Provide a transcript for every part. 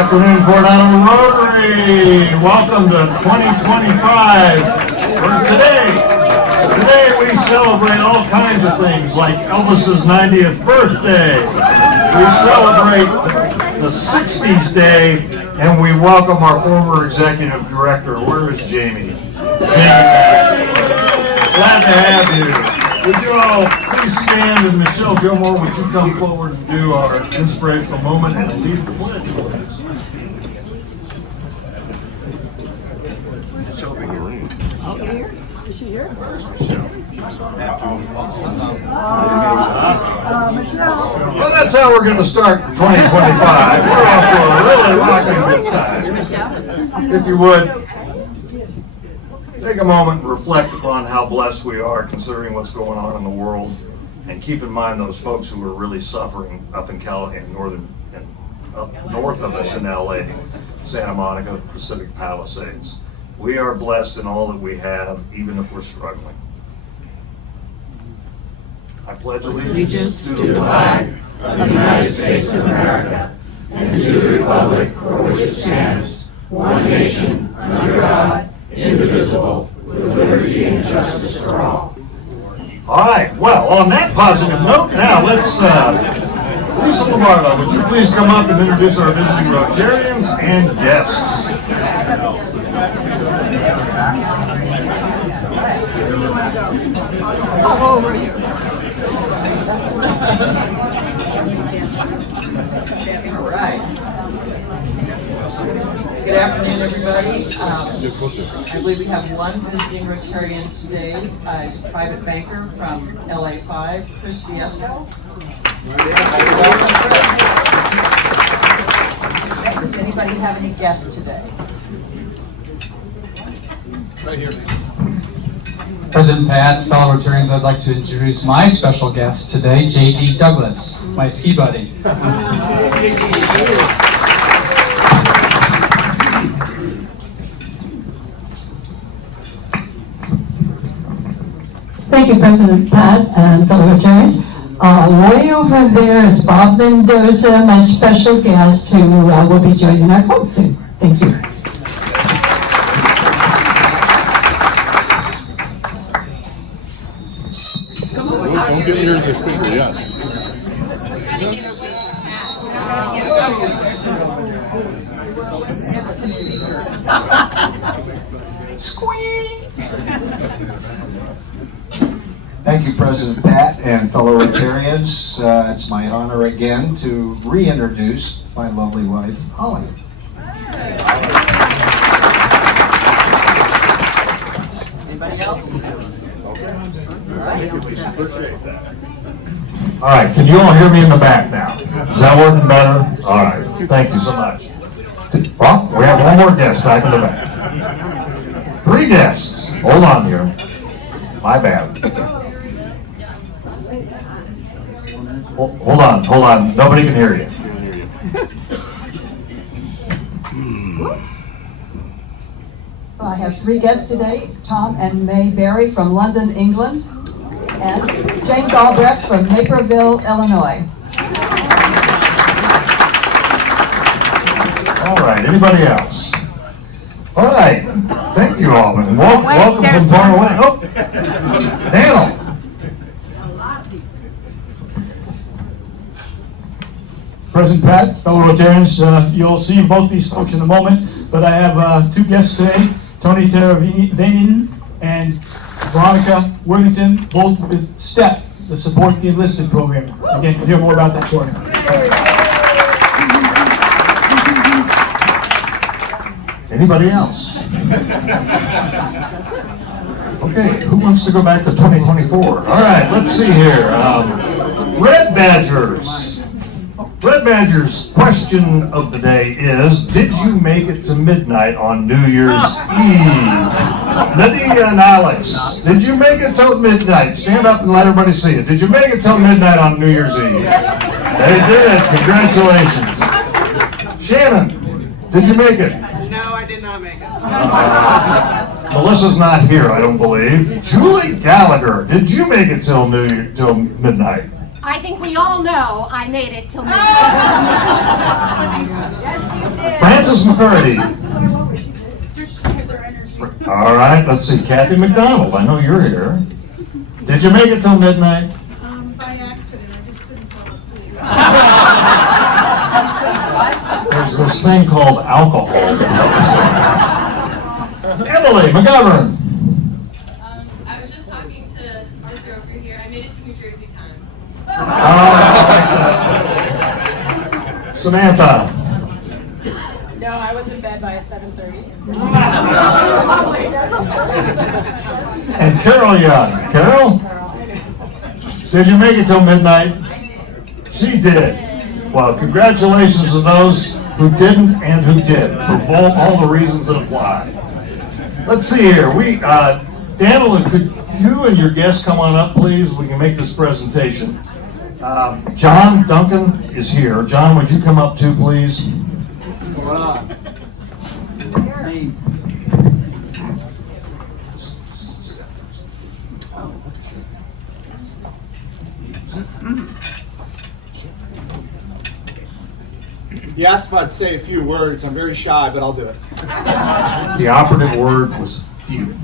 afternoon, Coronado Rotary. Welcome to 2025. Today we celebrate all kinds of things like Elvis's 90th birthday. We celebrate the 60s day, and we welcome our former executive director. Where is Jamie? Glad to have you. Would you all please stand, and Michelle Gilmore, would you come forward and do our inspirational moment and lead the pledge, please? Is she here? Where's Michelle? Michelle. Well, that's how we're going to start 2025. We're off to a really rocking good time. If you would, take a moment and reflect upon how blessed we are considering what's going on in the world, and keep in mind those folks who are really suffering up in up north of us in LA, Santa Monica, Pacific Palisades. We are blessed in all that we have, even if we're struggling. I pledge allegiance to the flag of the United States of America and to the republic for which it stands, one nation, under God, indivisible, with liberty and justice for all. All right, well, on that positive note, now let's, Lisa Lombardo, would you please come up and introduce our visiting Rotarians and guests? All right. Good afternoon, everybody. I believe we have one visiting Rotarian today. He's a private banker from LA5, Chris Siesco. Welcome, Chris. Does anybody have any guests today? Right here. President Pat, fellow Rotarians, I'd like to introduce my special guest today, J.D. Douglas, my ski buddy. Thank you, President Pat and fellow Rotarians. Way over there is Bob Mendoza, my special guest, who will be joining our club soon. Thank you. Don't get near the speaker, yes. Thank you, President Pat and fellow Rotarians. It's my honor again to reintroduce my lovely wife, Holly. Anybody else? All right, can you all hear me in the back now? Is that working better? All right, thank you so much. Well, we have one more guest back in the back. 3 guests. Hold on here. My bad. Hold on. Nobody can hear you. Well, I have 3 guests today, Tom and May Berry from London, England, and James Albrecht from Naperville, Illinois. All right, anybody else? All right, thank you all, and welcome from far away. Oh, Daniel. President Pat, fellow Rotarians, you'll see both these folks in a moment, but I have 2 guests today, Tony Teravainen and Veronica Worthington, both with STEP, the Support the Enlisted program. Again, you'll hear more about that shortly. Anybody else? Okay, who wants to go back to 2024? All right, let's see here. Red Badgers. Red Badger's question of the day is, did you make it to midnight on New Year's Eve? Lydia and Alex, did you make it till midnight? Stand up and let everybody see it. Did you make it till midnight on New Year's Eve? They did. Congratulations. Shannon, did you make it? No, I did not make it. Melissa's not here, I don't believe. Julie Gallagher, did you make it till midnight? I think we all know I made it till midnight. Frances McCurdy. All right, let's see, Kathy McDonald, I know you're here. Did you make it till midnight? By accident, I just couldn't fall asleep. There's this thing called alcohol. Emily McGovern. I was just talking to Arthur over here. I made it to New Jersey time. Samantha. No, I was in bed by 7:30. And Carol Young. Carol? Did you make it till midnight? She did. Well, congratulations to those who didn't and who did, for all the reasons that apply. Let's see here. Daniel, could you and your guests come on up, please? We can make this presentation. John Duncan is here. John, would you come up too, please? He asked if I'd say a few words. I'm very shy, but I'll do it. The operative word was few.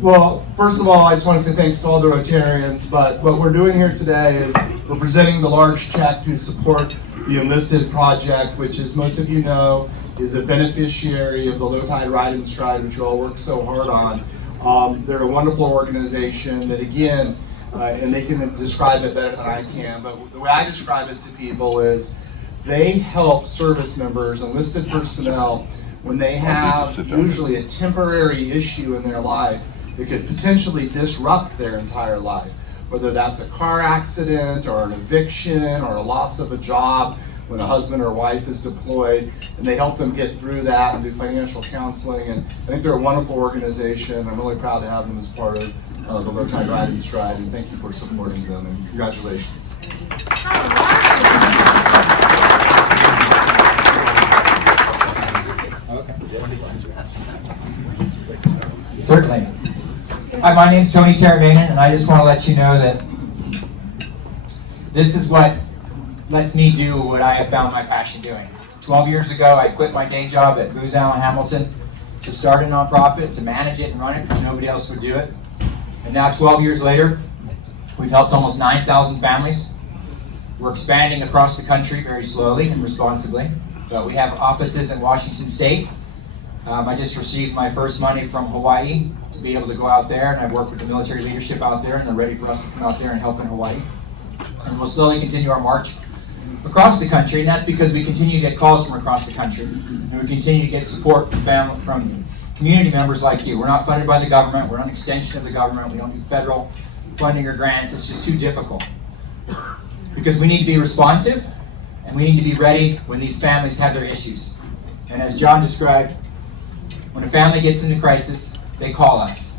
Well, first of all, I just want to say thanks to all the Rotarians, but what we're doing here today is we're presenting the large check to support the Enlisted Project, which, as most of you know, is a beneficiary of the Low Tide Ride and Stride, which you all work so hard on. They're a wonderful organization that, again, and they can describe it better than I can, but the way I describe it to people is they help service members, enlisted personnel, when they have usually a temporary issue in their life that could potentially disrupt their entire life, whether that's a car accident or an eviction or a loss of a job when a husband or wife is deployed, and they help them get through that and do financial counseling. And I think they're a wonderful organization. I'm really proud to have them as part of the Low Tide Ride and Stride, and thank you for supporting them, and congratulations. Certainly. Hi, my name's Tony Teravainen, and I just want to let you know that this is what lets me do what I have found my passion doing. 12 years ago, I quit my day job at Booz Allen Hamilton to start a nonprofit, to manage it and run it because nobody else would do it. And now 12 years later, we've helped almost 9,000 families. We're expanding across the country very slowly and responsibly, but we have offices in Washington State. I just received my first money from Hawaii to be able to go out there, and I've worked with the military leadership out there, and they're ready for us to come out there and help in Hawaii. And we'll slowly continue our march across the country, and that's because we continue to get calls from across the country, and we continue to get support from community members like you. We're not funded by the government. We're an extension of the government. We don't need federal funding or grants. It's just too difficult. Because we need to be responsive, and we need to be ready when these families have their issues. And as John described, when a family gets into crisis, they call us.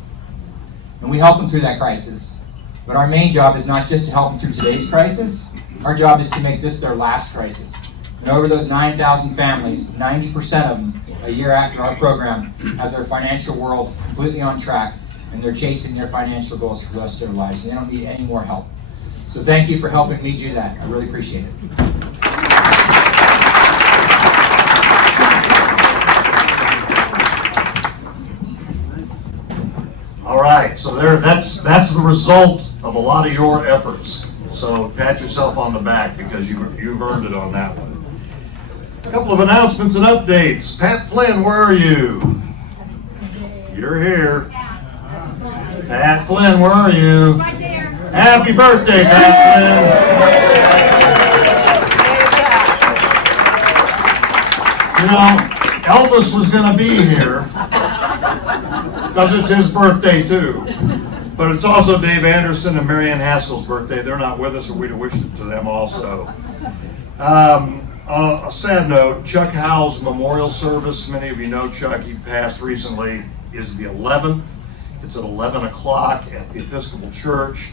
And we help them through that crisis. But our main job is not just to help them through today's crisis. Our job is to make this their last crisis. And over those 9,000 families, 90% of them, a year after our program, have their financial world completely on track, and they're chasing their financial goals for the rest of their lives. They don't need any more help. So thank you for helping me do that. I really appreciate it. All right, so that's the result of a lot of your efforts. So pat yourself on the back because you've earned it on that one. A couple of announcements and updates. Pat Flynn, where are you? You're here. Pat Flynn, where are you? Right there. Happy birthday, Pat Flynn. You know, Elvis was going to be here because it's his birthday too. But it's also Dave Anderson and Marianne Haskell's birthday. They're not with us, or we'd have wished it to them also. On a sad note, Chuck Howell's memorial service, many of you know Chuck, he passed recently, is the 11th. It's at 11 o'clock at the Episcopal Church.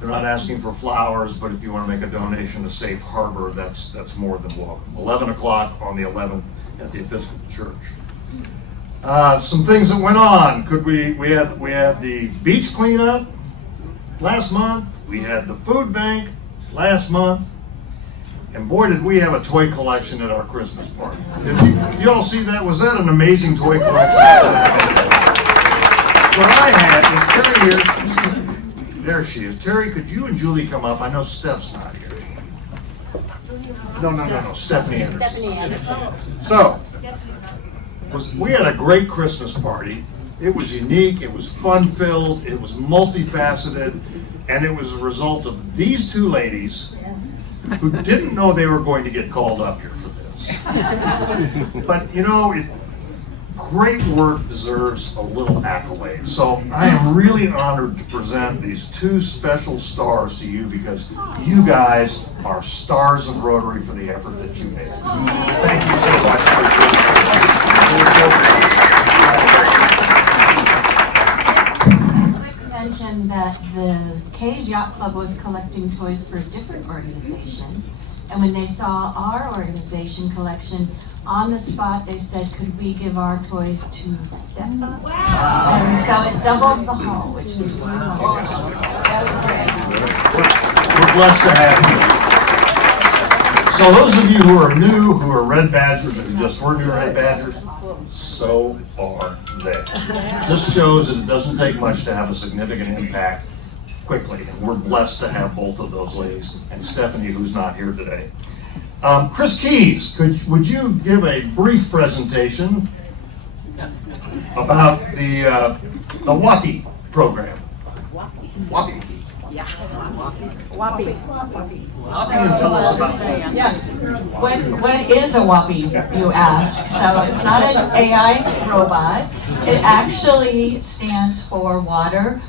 They're not asking for flowers, but if you want to make a donation to Safe Harbor, that's more than welcome. 11 o'clock on the 11th at the Episcopal Church. Some things that went on. We had the beach cleanup last month. We had the food bank last month. And boy, did we have a toy collection at our Christmas party. Did you all see that? Was that an amazing toy collection? What I had is Terry here. There she is. Terry, could you and Julie come up? I know Steph's not here. No. Stephanie Anderson. So, we had a great Christmas party. It was unique, it was fun-filled, it was multifaceted, and it was a result of these two ladies who didn't know they were going to get called up here for this. But you know, great work deserves a little accolade. So I am really honored to present these two special stars to you because you guys are stars of Rotary for the effort that you made. Thank you so much for mention that the K's Yacht Club was collecting toys for a different organization, and when they saw our organization collection, on the spot they said, could we give our toys to Steph? Wow. And so it doubled the haul, which was really wonderful. That was great. We're blessed to have you. So those of you who are new, who are Red Badgers, and who just were new Red Badgers, so are they. This shows that it doesn't take much to have a significant impact quickly, and we're blessed to have both of those ladies, and Stephanie, who's not here today. Chris Keys, would you give a brief presentation about the WAPI program? WAPI. Yeah. WAPI. And tell us about it. Yes. What is a WAPI, you ask? So it's not an AI robot. It actually stands for Water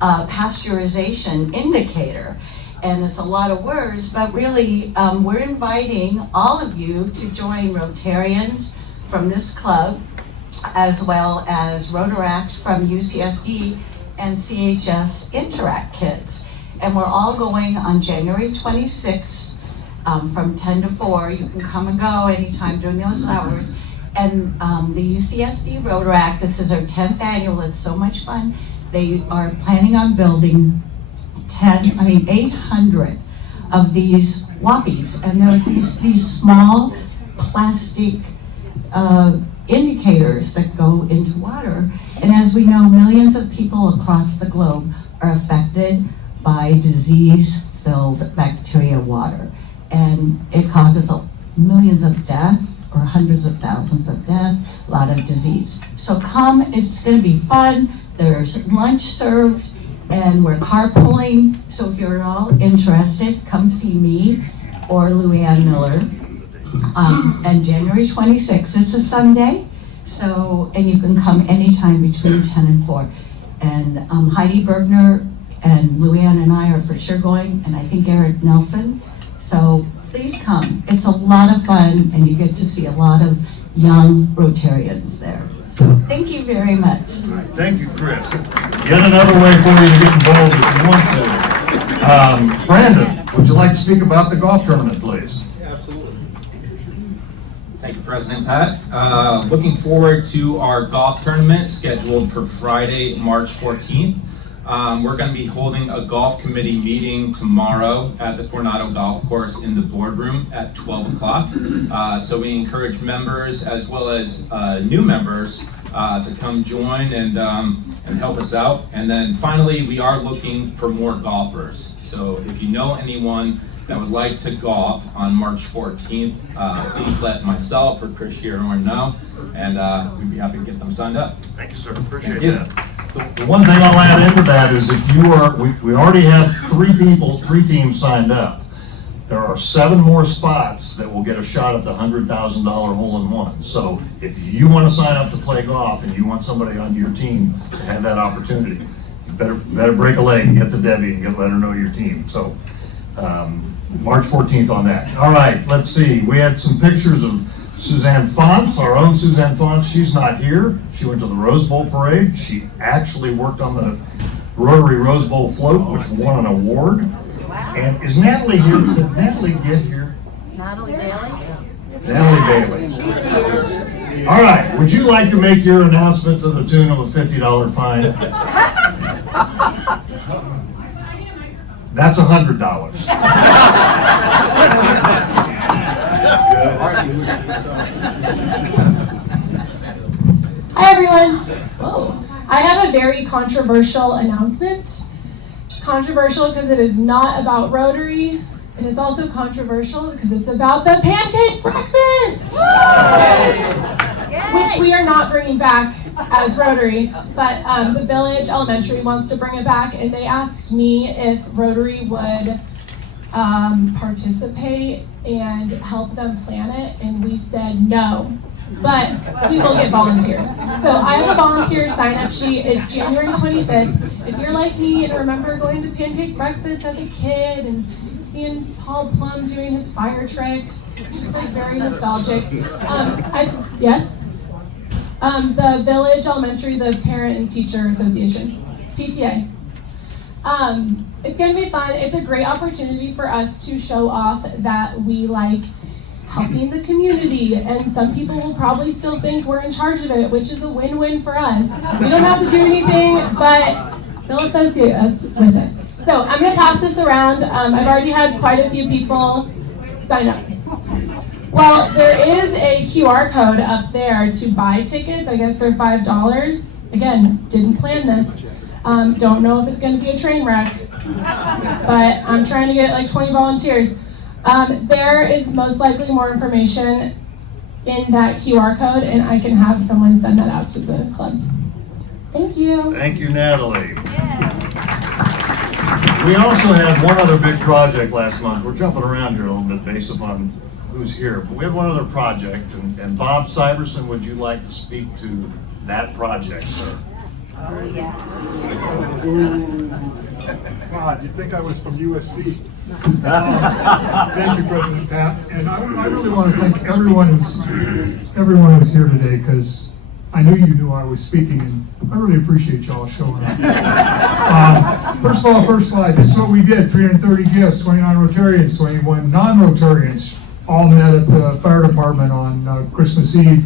Pasteurization Indicator. And it's a lot of words, but really we're inviting all of you to join Rotarians from this club, as well as Rotaract from UCSD and CHS Interact Kids. And we're all going on January 26th from 10 to 4. You can come and go anytime during those hours. And the UCSD Rotaract, this is our 10th annual, it's so much fun. They are planning on building 800 of these WAPIs. And they're these small plastic indicators that go into water. And as we know, millions of people across the globe are affected by disease-filled bacteria water. And it causes millions of deaths or hundreds of thousands of deaths, a lot of disease. So come, it's gonna be fun. There's lunch served and we're carpooling. So if you're at all interested, come see me or Luann Miller. And January 26th, it's a Sunday. So, and you can come anytime between 10 and 4. And Heidi Bergner and Luann and I are for sure going, and I think Eric Nelson. So please come. It's a lot of fun, and you get to see a lot of young Rotarians there. So thank you very much. Thank you, Chris. Yet another way for you to get involved if you want to. Brandon, would you like to speak about the golf tournament, please? Absolutely. Thank you, President Pat. Looking forward to our golf tournament scheduled for Friday, March 14th. We're going to be holding a golf committee meeting tomorrow at the Coronado Golf Course in the boardroom at 12 o'clock. So we encourage members as well as new members to come join and help us out. And then finally, we are looking for more golfers. So if you know anyone that would like to golf on March 14th, please let myself or Chris Shearhorn know, and we'd be happy to get them signed up. Thank you, sir. Appreciate that. The one thing I'll add into that is if you are, we already have 3 teams signed up. There are 7 more spots that will get a shot at the $100,000 hole-in-one. So if you want to sign up to play golf and you want somebody on your team to have that opportunity, you better break a leg and get to Debbie and let her know your team. So March 14th on that. All right, let's see. We had some pictures of Suzanne Fonts, our own Suzanne Fonts. She's not here. She went to the Rose Bowl parade. She actually worked on the Rotary Rose Bowl float, which won an award. Wow. And is Natalie here? Did Natalie get here? Natalie Bailey? Natalie Bailey. All right, would you like to make your announcement to the tune of a $50 fine? That's $100. Hi everyone. Whoa. I have a very controversial announcement. It's controversial because it is not about Rotary, and it's also controversial because it's about the pancake breakfast, which we are not bringing back as Rotary, but the Village Elementary wants to bring it back, and they asked me if Rotary would participate and help them plan it, and we said no. But we will get volunteers. So I have a volunteer sign-up sheet. It's January 25th. If you're like me and remember going to pancake breakfast as a kid and seeing Paul Plum doing his fire tricks, it's just like very nostalgic. Yes? The Village Elementary, the Parent and Teacher Association, PTA. It's going to be fun. It's a great opportunity for us to show off that we like helping the community, and some people will probably still think we're in charge of it, which is a win-win for us. We don't have to do anything, but they'll associate us with it. So I'm going to pass this around. I've already had quite a few people sign up. Well, there is a QR code up there to buy tickets. I guess they're $5. Again, didn't plan this. Don't know if it's going to be a train wreck, but I'm trying to get like 20 volunteers. There is most likely more information in that QR code, and I can have someone send that out to the club. Thank you. Thank you, Natalie. We also had one other big project last month. We're jumping around here a little bit based upon who's here, but we had one other project, and Bob Syverson, would you like to speak to that project, sir? Oh, yes. God, you'd think I was from USC. Thank you, President Pat. And I really want to thank everyone who's here today, because I knew you knew I was speaking, and I really appreciate y'all showing up. First of all, first slide, this is what we did. 330 gifts, 29 Rotarians, 21 non-Rotarians, all met at the fire department on Christmas Eve,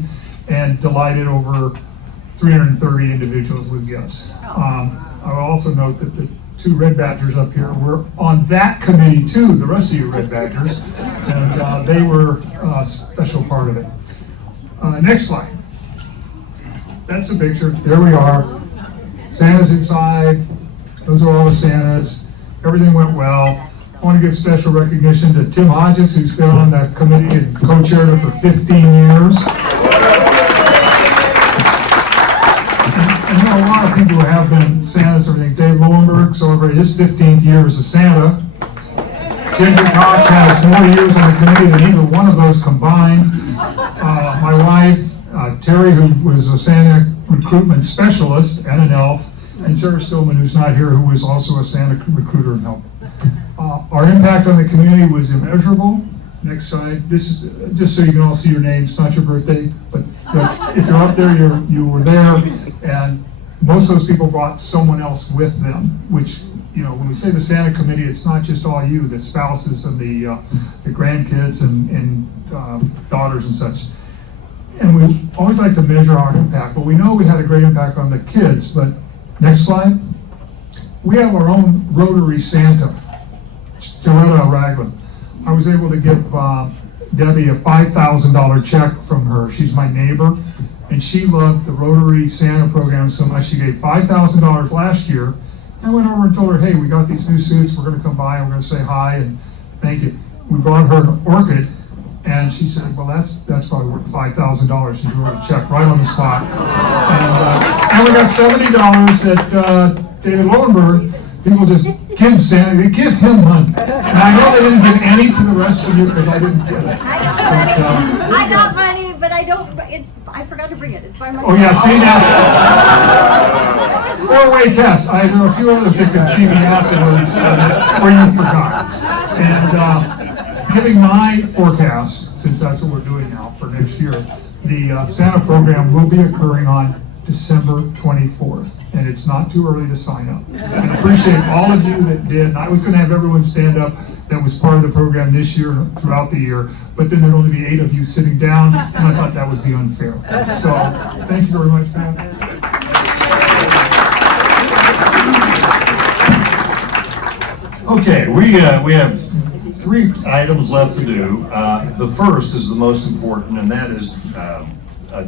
and delighted over 330 individuals with gifts. I will also note that the two Red Badgers up here were on that committee too, the rest of you Red Badgers, and they were a special part of it. Next slide. That's a picture. There we are. Santa's inside. Those are all the Santas. Everything went well. I want to give special recognition to Tim Hodges, who's been on that committee and co-chaired it for 15 years. I know a lot of people who have been Santas, everything. Dave Lowenberg celebrated his 15th year as a Santa. Ginger Cox has more years on the committee than either one of those combined. My wife, Terry, who was a Santa recruitment specialist and an elf, and Sarah Stillman, who's not here, who was also a Santa recruiter and helper. Our impact on the community was immeasurable. Next slide. This is just so you can all see your names. It's not your birthday, but if you're up there, you were there, and most of those people brought someone else with them. Which, you know, when we say the Santa committee, it's not just all you, the spouses and the grandkids and daughters and such. And we always like to measure our impact, but we know we had a great impact on the kids. But next slide. We have our own Rotary Santa, Doretta Ragland. I was able to give Debbie a $5,000 check from her. She's my neighbor, and she loved the Rotary Santa program so much she gave $5,000 last year. I went over and told her, hey, we got these new suits, we're going to come by and we're going to say hi and thank you. We brought her an orchid, and she said, well, that's probably worth $5,000. She wrote a check right on the spot. And we got $70 that David Lowenberg, people just give Santa, they give him money. And I know they didn't give any to the rest of you because I didn't get it. I got money, but I forgot to bring it. It's by my. Oh yeah, see that? Four-way test. I know a few others that could see me afterwards where you forgot. And giving my forecast, since that's what we're doing now for next year, the Santa program will be occurring on December 24th. And it's not too early to sign up. I appreciate all of you that did. And I was going to have everyone stand up that was part of the program this year and throughout the year, but then there'd only be 8 of you sitting down, and I thought that would be unfair. So, thank you very much, Pat. Okay, we have 3 items left to do. The first is the most important, and that is,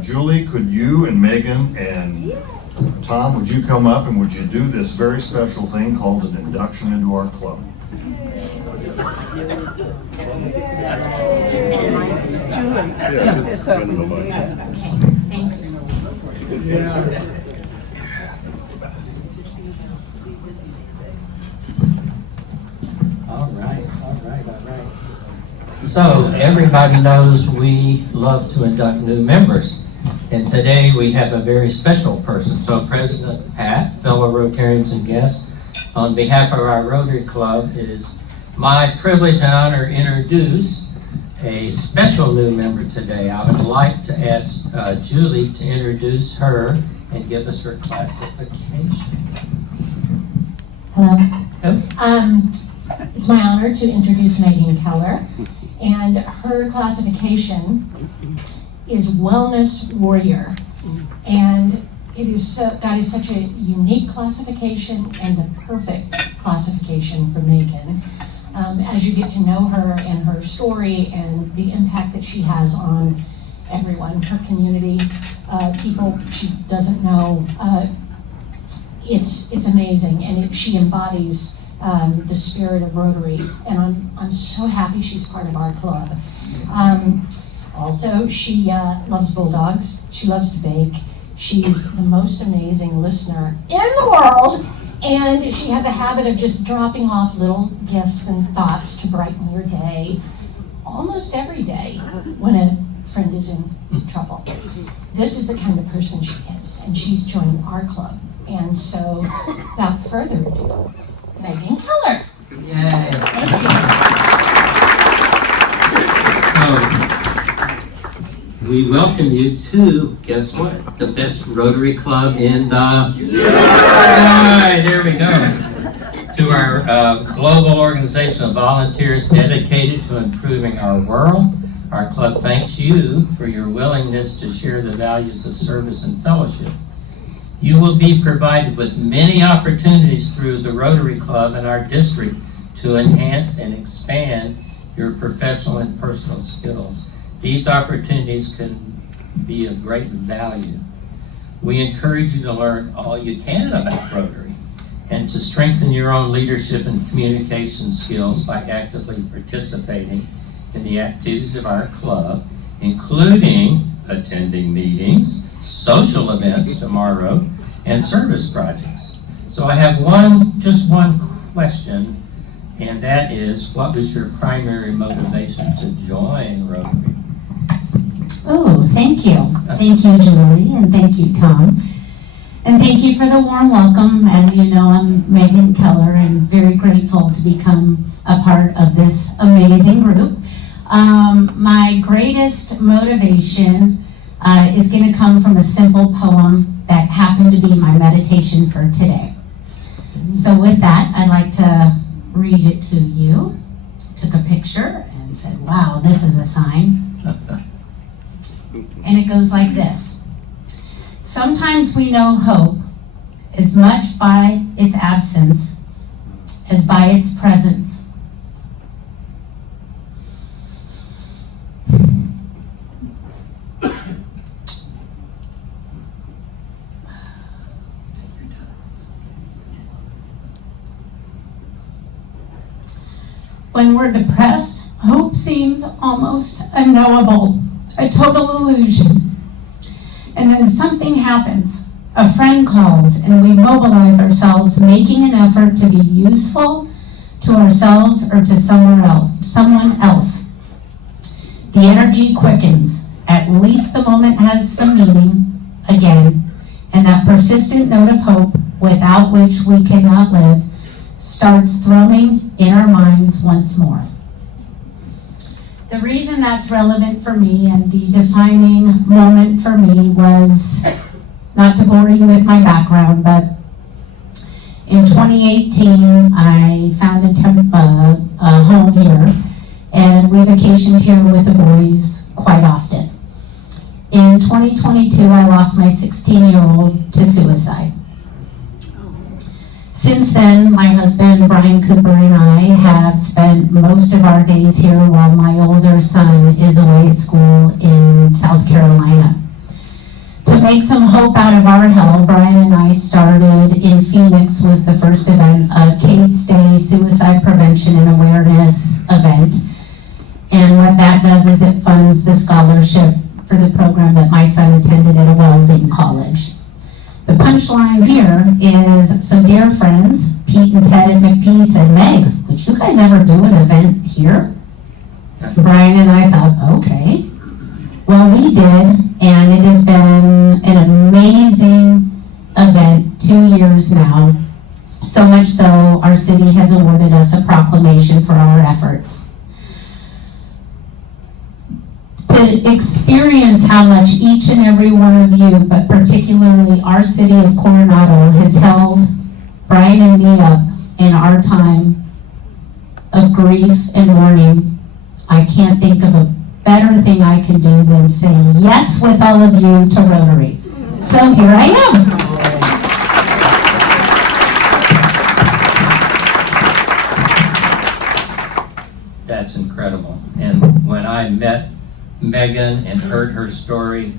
Julie, could you and Megan and Tom, would you come up and would you do this very special thing called an induction into our club? All right. So everybody knows we love to induct new members. And today we have a very special person. So President Pat, fellow Rotarians and guests, on behalf of our Rotary Club, it is my privilege and honor to introduce a special new member today. I would like to ask Julie to introduce her and give us her classification. Hello. It's my honor to introduce Megan Keller, and her classification is Wellness Warrior. And that is such a unique classification and the perfect classification for Megan. As you get to know her and her story and the impact that she has on everyone, her community, people she doesn't know, it's amazing, and she embodies the spirit of Rotary, and I'm so happy she's part of our club. Also, she loves bulldogs. She loves to bake. She's the most amazing listener in the world, and she has a habit of just dropping off little gifts and thoughts to brighten your day almost every day when a friend is in trouble. This is the kind of person she is, and she's joined our club. And so, without further ado, Megan Keller. Yay. Thank So, we welcome you to, guess what? The best Rotary Club in the... Yay! There we go. To our global organization of volunteers dedicated to improving our world. Our club thanks you for your willingness to share the values of service and fellowship. You will be provided with many opportunities through the Rotary Club in our district to enhance and expand your professional and personal skills. These opportunities can be of great value. We encourage you to learn all you can about Rotary and to strengthen your own leadership and communication skills by actively participating in the activities of our club, including attending meetings, social events tomorrow, and service projects. So I have just one question, and that is, what was your primary motivation to join Rotary? Oh, thank you. Thank you, Julie, and thank you, Tom. And thank you for the warm welcome. As you know, I'm Megan Keller, and very grateful to become a part of this amazing group. My greatest motivation is going to come from a simple poem that happened to be my meditation for today. So with that, I'd like to read it to you. Took a picture and said, wow, this is a sign. And it goes like this. Sometimes we know hope as much by its absence as by its presence. When we're depressed, hope seems almost unknowable, a total illusion. And then something happens. A friend calls and we mobilize ourselves, making an effort to be useful to ourselves or to someone else. The energy quickens. At least the moment has some meaning again, and that persistent note of hope without which we cannot live starts thrumming in our minds once more. The reason that's relevant for me and the defining moment for me was, not to bore you with my background, but In 2018, I found a home here, and we vacationed here with the boys quite often. In 2022, I lost my 16-year-old to suicide. Since then, my husband, Brian Cooper, and I have spent most of our days here while my older son is away at school in South Carolina. To make some hope out of our hell, Brian and I started in Phoenix, was the first event, a Kate's Day Suicide Prevention and Awareness event. And what that does is it funds the scholarship for the program that my son attended at a welding college. The punchline here is some dear friends, Pete and Ted at McPhee, said, Meg, would you guys ever do an event here? Brian and I thought, okay. Well, we did, and it has been an amazing event, 2 years now. So much so, our city has awarded us a proclamation for our efforts. To experience how much each and every one of you, but particularly our city of Coronado, has held Brian and me up in our time of grief and mourning, I can't think of a better thing I can do than say yes with all of you to Rotary. So here I am. That's incredible. And when I met Megan and heard her story,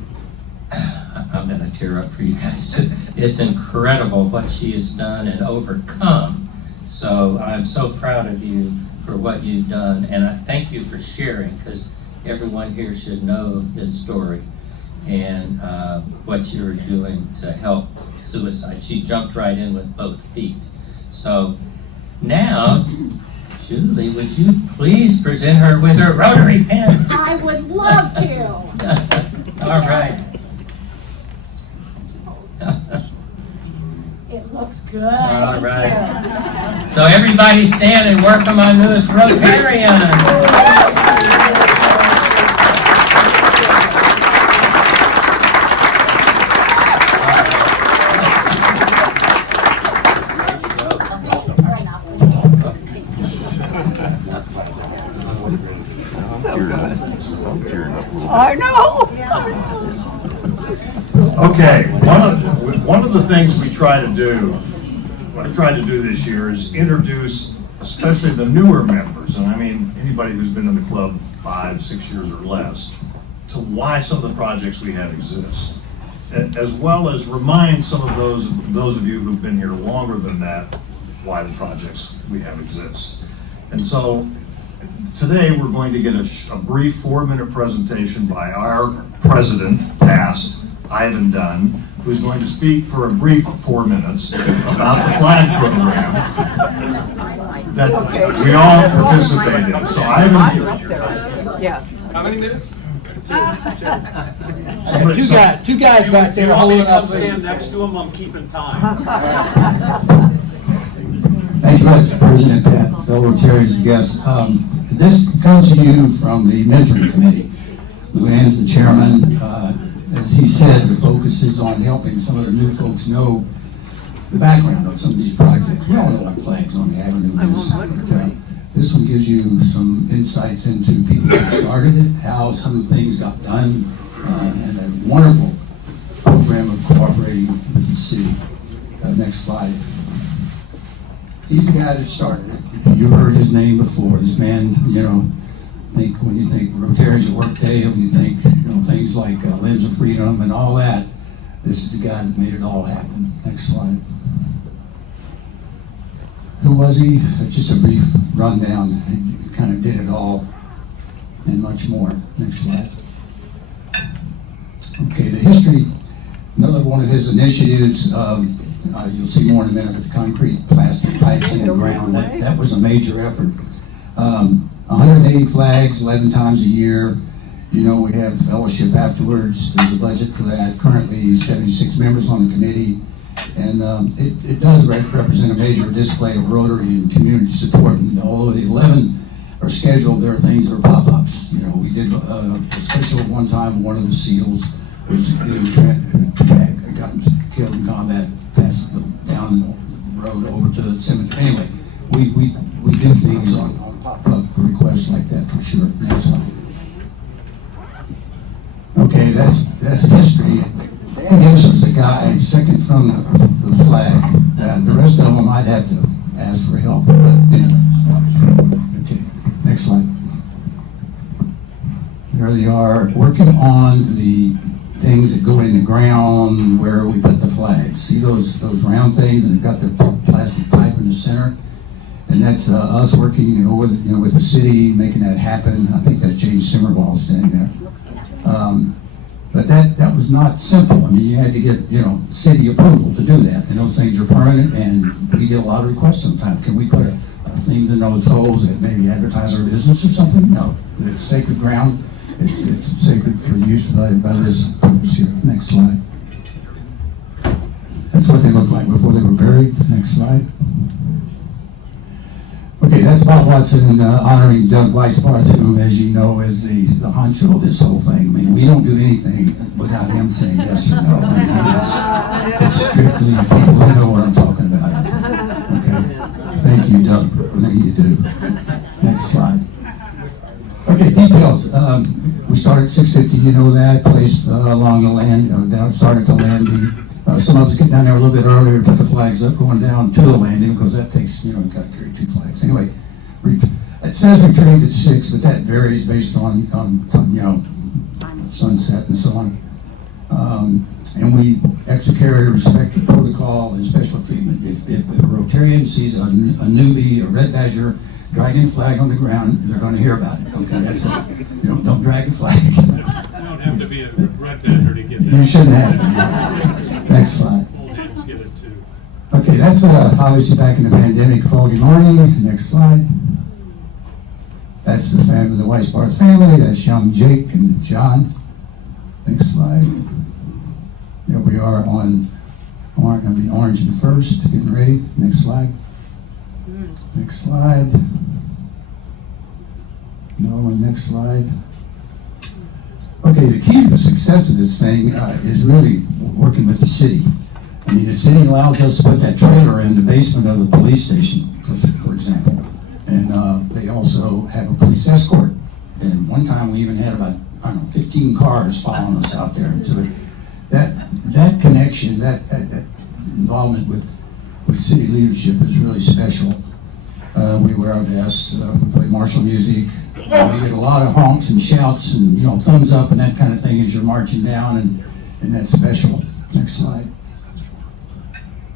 I'm going to tear up for you guys too. It's incredible what she has done and overcome. So I'm so proud of you for what you've done, and I thank you for sharing, because everyone here should know this story and what you're doing to help suicide. She jumped right in with both feet. So now, Julie, would you please present her with her Rotary pen? I would love to. All right. It looks good. All right. So everybody stand and welcome our newest Rotarian. I know. Okay, one of the things we try to do, what I tried to do this year is introduce especially the newer members, and I mean anybody who's been in the club 5, 6 years or less, to why some of the projects we have exist, as well as remind some of those of you who've been here longer than that why the projects we have exist. And so today we're going to get a brief 4-minute presentation by our president, past, Ivan Dunn, who's going to speak for a brief 4 minutes about the flag program that we all participate in. So Ivan. Yeah. How many minutes? Two guys back there holding up. Stand next to him, I'm keeping time. Thank you much, President Pat, fellow Rotarians and guests. This comes to you from the mentoring committee. Luann is the chairman. As he said, the focus is on helping some of the new folks know the background of some of these projects. We all know like flags on the avenue. But, this one gives you some insights into people who started it, how some of the things got done, and a wonderful program of cooperating with the city. Next slide. He's the guy that started it. You heard his name before. This man, when you think Rotarians at Work Day, when you think, things like Limbs of Freedom and all that, this is the guy that made it all happen. Next slide. Who was he? Just a brief rundown. He kind of did it all and much more. Next slide. Okay, the history, another one of his initiatives, you'll see more in a minute, but the concrete plastic pipes in the ground, that was a major effort. 180 flags, 11 times a year. We have fellowship afterwards. There's a budget for that. Currently 76 members on the committee. And it does represent a major display of Rotary and community support. And although the 11 are scheduled, there are things that are pop-ups. We did a special one time, one of the SEALs was got killed in combat, passed down the road over neighborhood cemetery. Anyway, we do things on pop-up requests like that for sure. Next one. Okay, that's history. Dan Gibson is the guy second from the flag. The rest of them I'd have to ask for help. But anyway. Okay, next slide. There they are, working on the things that go in the ground where we put the flags. See those round things, and they've got the plastic pipe in the center, and that's us working with the city, making that happen. I think that's James Simmerwall standing there. But that was not simple. I mean, you had to get city approval to do that, and those things are permanent. And we get a lot of requests sometimes. Can we put things in those holes that maybe advertise our business or something? No, it's sacred ground. It's sacred for use by this purpose here. Next slide. That's what they looked like before they were buried. Next slide. Okay, that's Bob Watson honoring Doug Weisbarth, who, as you know, is the honcho of this whole thing. I mean, we don't do anything without him saying yes or no. I mean, it's strictly people who know what I'm talking about. Okay, thank you, Doug, for everything you do. Next slide. Okay, details. We started at 650, you know that, place along the land, down started to landing. Some of us get down there a little bit earlier, put the flags up, going down to the landing, because that takes, you've got to carry 2 flags. Anyway, it says we trained at 6, but that varies based on sunset and so on. And we execute respect to protocol and special treatment. If a Rotarian sees a newbie, a red badger, dragging a flag on the ground, they're going to hear about it. Okay, that's it. Don't drag a flag. You don't have to be a red badger to get that. You shouldn't have. Next slide. Old hands get it too. Okay, that's obviously back in the pandemic, foggy morning. Next slide. That's the family, the Weisbarth family. That's young Jake and John. Next slide. There we are on Orange and First, getting ready. Next slide. Next slide. No, next slide. Okay, the key to the success of this thing is really working with the city. I mean, the city allows us to put that trailer in the basement of the police station, for example. And they also have a police escort. And one time we even had about, 15 cars following us out there. And so that connection, that involvement with city leadership is really special. We wear our vests, we play martial music. We get a lot of honks and shouts and thumbs up and that kind of thing as you're marching down, and that's special. Next slide.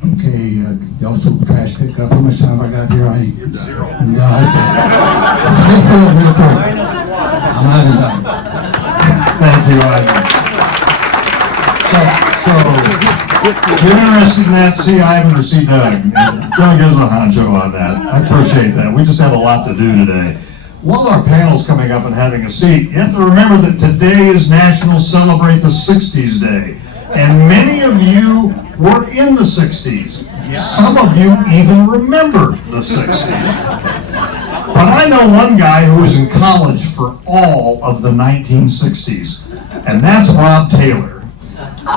Okay, also trash pickup. How much time have I got here? Zero. No, okay. Real quick. I'm not done. Thank you, Ivan. So, if you're interested in that, see Ivan or see Doug. Doug is a honcho on that. I appreciate that. We just have a lot to do today. While our panel's coming up and having a seat, you have to remember that today is National Celebrate the 60s Day. And many of you were in the 60s. Some of you even remember the 60s. But I know one guy who was in college for all of the 1960s, and that's Rob Taylor.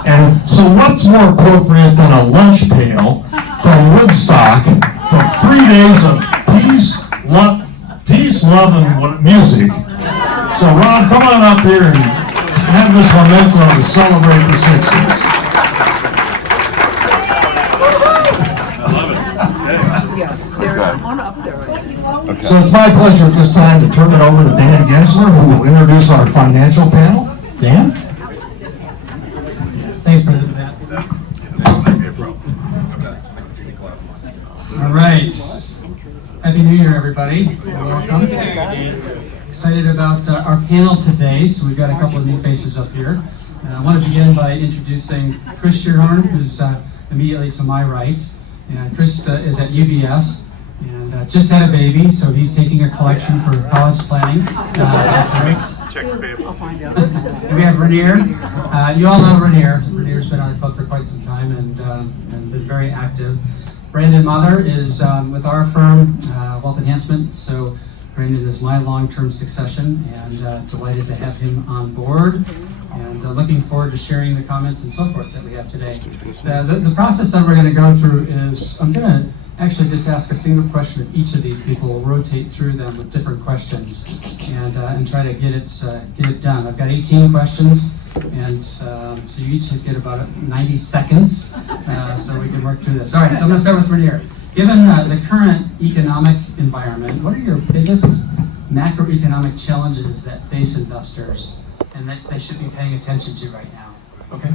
And so what's more appropriate than a lunch pail from Woodstock for 3 days of peace, love, and music. So Rob, come on up here and have this memento to celebrate the 60s. So it's my pleasure at this time to turn it over to Dan Gensler, who will introduce our financial panel. Dan? Thanks, President Pat. All right. Happy New Year, everybody. Welcome. Excited about our panel today. So we've got a couple of new faces up here. I want to begin by introducing Chris Shearhorn, who's immediately to my right. And Chris is at UBS and just had a baby, so he's taking a collection for college planning. Checks payable. And we have Rainier. You all know Rainier. Rainier's been on the club for quite some time and been very active. Brandon Mather is with our firm, Wealth Enhancement. So Brandon is my long-term succession, and delighted to have him on board. And looking forward to sharing the comments and so forth that we have today. The process that we're going to go through is I'm going to actually just ask a single question of each of these people. We'll rotate through them with different questions and try to get it done. I've got 18 questions, and so you each get about 90 seconds so we can work through this. All right, so I'm going to start with Rainier. Given the current economic environment, what are your biggest macroeconomic challenges that face investors and that they should be paying attention to right now? Okay.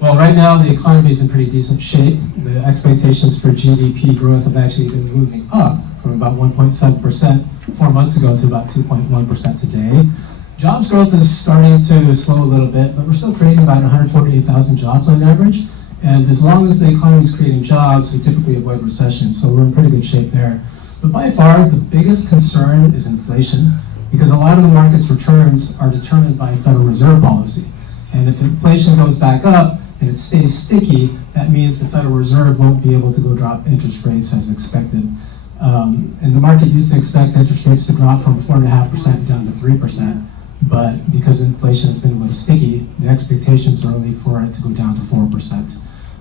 Well, right now the economy is in pretty decent shape. The expectations for GDP growth have actually been moving up from about 1.7% 4 months ago to about 2.1% today. Jobs growth is starting to slow a little bit, but we're still creating about 148,000 jobs on average. And as long as the economy is creating jobs, we typically avoid recession. So we're in pretty good shape there. But by far, the biggest concern is inflation, because a lot of the market's returns are determined by Federal Reserve policy. And if inflation goes back up and it stays sticky, that means the Federal Reserve won't be able to go drop interest rates as expected. And the market used to expect interest rates to drop from 4.5% down to 3%. But because inflation has been a little sticky, the expectations are only for it to go down to 4%.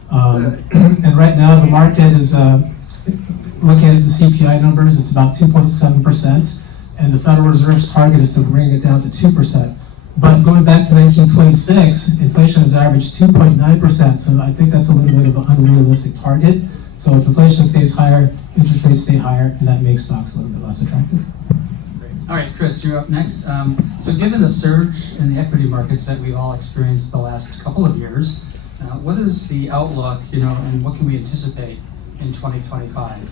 And right now, the market is looking at the CPI numbers, it's about 2.7%, and the Federal Reserve's target is to bring it down to 2%. But going back to 1926, inflation has averaged 2.9%, so I think that's a little bit of an unrealistic target. So if inflation stays higher, interest rates stay higher, and that makes stocks a little bit less attractive. All right, Chris, you're up next. So given the surge in the equity markets that we've all experienced the last couple of years, what is the outlook, and what can we anticipate in 2025?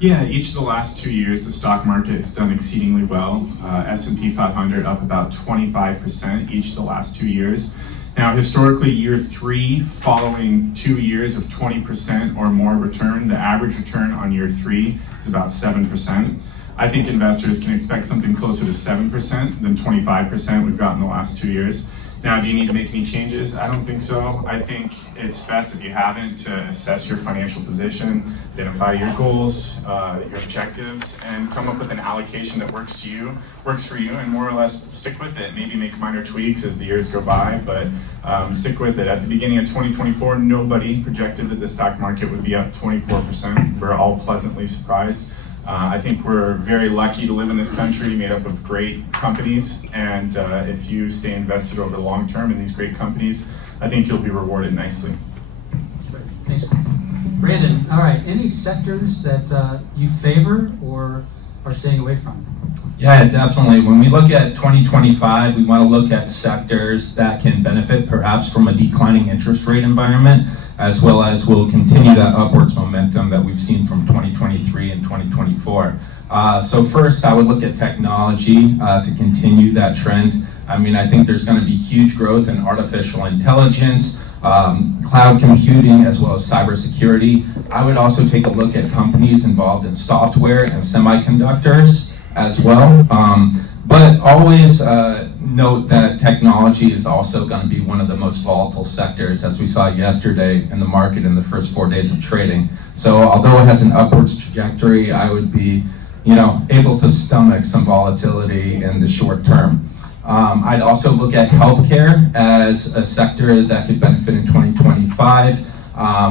Yeah, each of the last 2 years, the stock market has done exceedingly well. S&P 500 up about 25% each of the last 2 years. Now, historically, year 3, following 2 years of 20% or more return, the average return on year 3 is about 7%. I think investors can expect something closer to 7% than 25% we've gotten the last 2 years. Now, do you need to make any changes? I don't think so. I think it's best, if you haven't, to assess your financial position, identify your goals, your objectives, and come up with an allocation that works for you, and more or less stick with it. Maybe make minor tweaks as the years go by, but stick with it. At the beginning of 2024, nobody projected that the stock market would be up 24%. We're all pleasantly surprised. I think we're very lucky to live in this country made up of great companies, and if you stay invested over the long term in these great companies, I think you'll be rewarded nicely. Thanks. Brandon, all right, any sectors that you favor or are staying away from? Yeah, definitely. When we look at 2025, we want to look at sectors that can benefit perhaps from a declining interest rate environment, as well as will continue that upwards momentum that we've seen from 2023 and 2024. So first, I would look at technology to continue that trend. I think there's going to be huge growth in artificial intelligence, cloud computing, as well as cybersecurity. I would also take a look at companies involved in software and semiconductors as well. But always note that technology is also going to be one of the most volatile sectors, as we saw yesterday in the market in the first 4 days of trading. So although it has an upwards trajectory, I would be, able to stomach some volatility in the short term. I'd also look at healthcare as a sector that could benefit in 2025.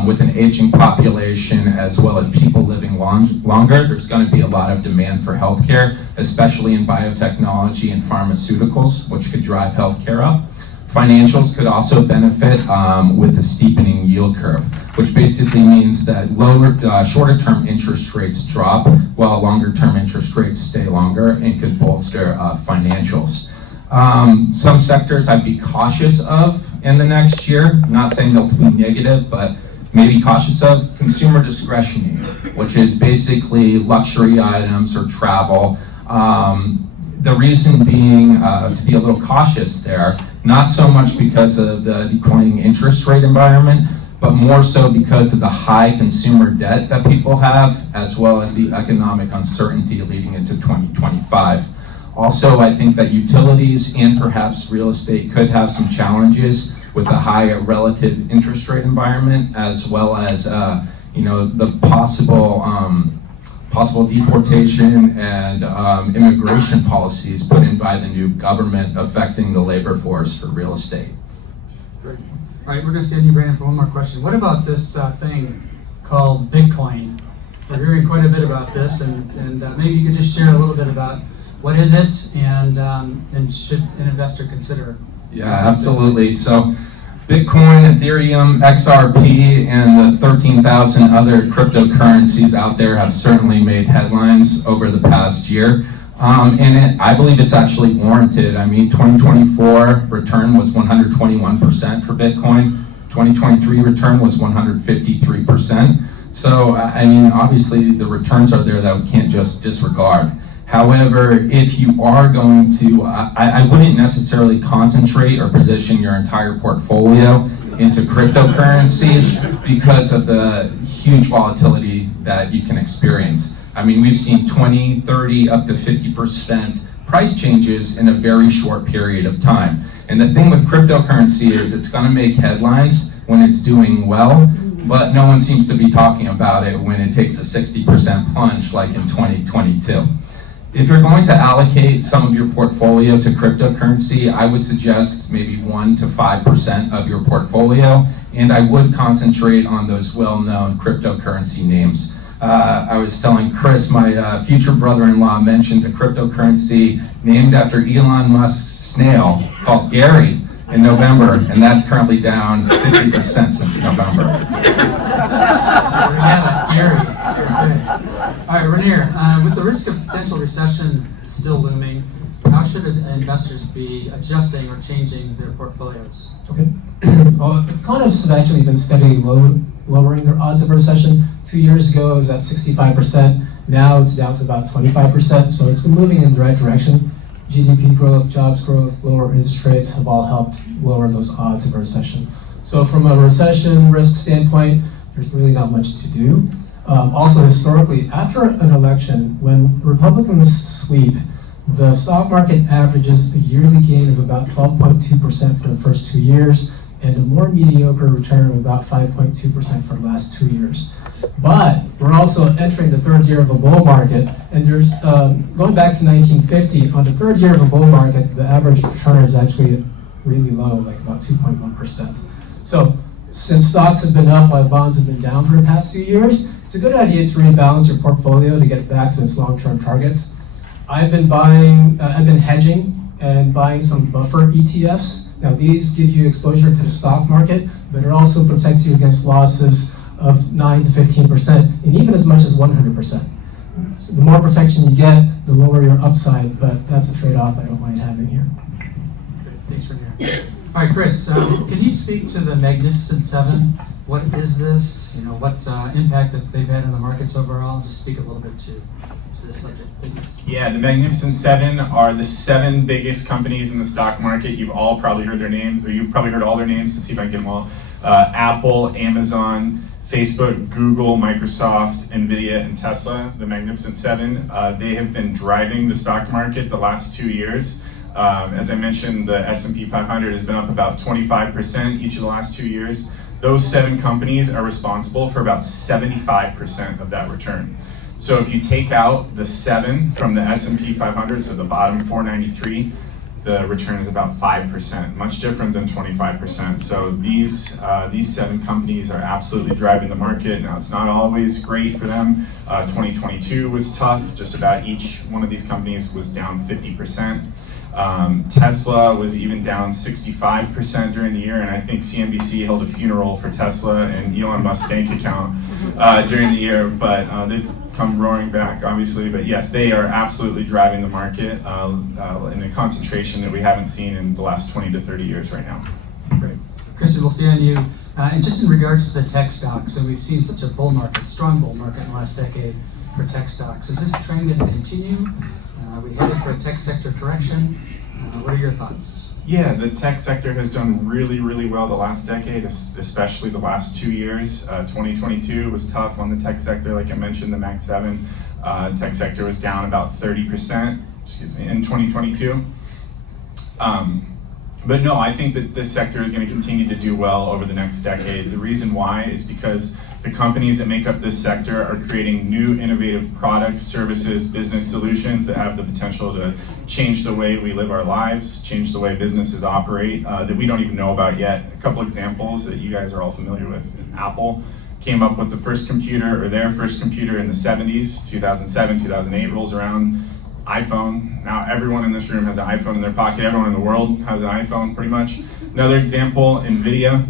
With an aging population as well as people living longer, there's going to be a lot of demand for healthcare, especially in biotechnology and pharmaceuticals, which could drive healthcare up. Financials could also benefit with the steepening yield curve, which basically means that shorter-term interest rates drop while longer-term interest rates stay longer and could bolster financials. Some sectors I'd be cautious of in the next year, not saying they'll be negative, but maybe cautious of consumer discretionary, which is basically luxury items or travel. The reason being to be a little cautious there, not so much because of the declining interest rate environment, but more so because of the high consumer debt that people have, as well as the economic uncertainty leading into 2025. Also, I think that utilities and perhaps real estate could have some challenges with a higher relative interest rate environment, as well as the possible deportation and immigration policies put in by the new government affecting the labor force for real estate. Great. All right, we're going to stand you, Brandon, for one more question. What about this thing called Bitcoin? We're hearing quite a bit about this, and maybe you could just share a little bit about what is it, and should an investor consider? Yeah, absolutely. So Bitcoin, Ethereum, XRP, and the 13,000 other cryptocurrencies out there have certainly made headlines over the past year. I believe it's actually warranted. I mean, 2024 return was 121% for Bitcoin. 2023 return was 153%. So, I mean, obviously the returns are there that we can't just disregard. However, if you are going to, I wouldn't necessarily concentrate or position your entire portfolio into cryptocurrencies because of the huge volatility that you can experience. I mean, we've seen 20, 30, up to 50% price changes in a very short period of time. And the thing with cryptocurrency is it's going to make headlines when it's doing well, but no one seems to be talking about it when it takes a 60% plunge like in 2022. If you're going to allocate some of your portfolio to cryptocurrency, I would suggest maybe 1 to 5% of your portfolio, and I would concentrate on those well-known cryptocurrency names. I was telling Chris, my future brother-in-law mentioned a cryptocurrency named after Elon Musk's snail called Gary in November, and that's currently down 50% since November. Gary. All right, Rainier, with the risk of potential recession still looming, how should investors be adjusting or changing their portfolios? Okay. Well, economists have actually been steadily lowering their odds of a recession. 2 years ago, it was at 65%. Now it's down to about 25%. So it's been moving in the right direction. GDP growth, jobs growth, lower interest rates have all helped lower those odds of a recession. So from a recession risk standpoint, there's really not much to do. Also, historically, after an election, when Republicans sweep, the stock market averages a yearly gain of about 12.2% for the first 2 years, and a more mediocre return of about 5.2% for the last 2 years. But we're also entering the third year of a bull market, and there's going back to 1950, on the third year of a bull market, the average return is actually really low, like about 2.1%. So since stocks have been up while bonds have been down for the past 2 years, it's a good idea to rebalance your portfolio to get back to its long-term targets. I've been hedging and buying some buffer ETFs. Now these give you exposure to the stock market, but it also protects you against losses of 9 to 15%, and even as much as 100%. So the more protection you get, the lower your upside, but that's a trade-off I don't mind having here. Great. Thanks, Rainier. All right, Chris, can you speak to the Magnificent Seven? What is this? You know, what impact have they had on the markets overall? Just speak a little bit to this subject, please. Yeah, the Magnificent Seven are the 7 biggest companies in the stock market. You've all probably heard their names, or you've probably heard all their names. To see if I can get them all. Apple, Amazon, Facebook, Google, Microsoft, Nvidia, and Tesla. The Magnificent Seven. They have been driving the stock market the last 2 years. As I mentioned, the S&P 500 has been up about 25% each of the last 2 years. Those 7 companies are responsible for about 75% of that return. So if you take out the 7 from the S&P 500, so the bottom 493, the return is about 5%, much different than 25%. So these 7 companies are absolutely driving the market. Now it's not always great for them. 2022 was tough. Just about each one of these companies was down 50%. Tesla was even down 65% during the year, and I think CNBC held a funeral for Tesla and Elon Musk's bank account during the year, but they've come roaring back, obviously. But yes, they are absolutely driving the market in a concentration that we haven't seen in the last 20 to 30 years right now. Great. Kristen, we'll stay on you. And just in regards to the tech stocks, and we've seen such a bull market, strong bull market in the last decade for tech stocks. Is this trend going to continue? Are we headed for a tech sector correction? What are your thoughts? Yeah, the tech sector has done really, really well the last decade, especially the last 2 years. 2022 was tough on the tech sector, like I mentioned, the Mag 7. Tech sector was down about 30% in 2022. But no, I think that this sector is going to continue to do well over the next decade. The reason why is because the companies that make up this sector are creating new innovative products, services, business solutions that have the potential to change the way we live our lives, change the way businesses operate that we don't even know about yet. A couple examples that you guys are all familiar with. Apple came up with the first computer, or their first computer, in the 70s, 2007, 2008 rolls around. iPhone. Now everyone in this room has an iPhone in their pocket. Everyone in the world has an iPhone, pretty much. Another example, NVIDIA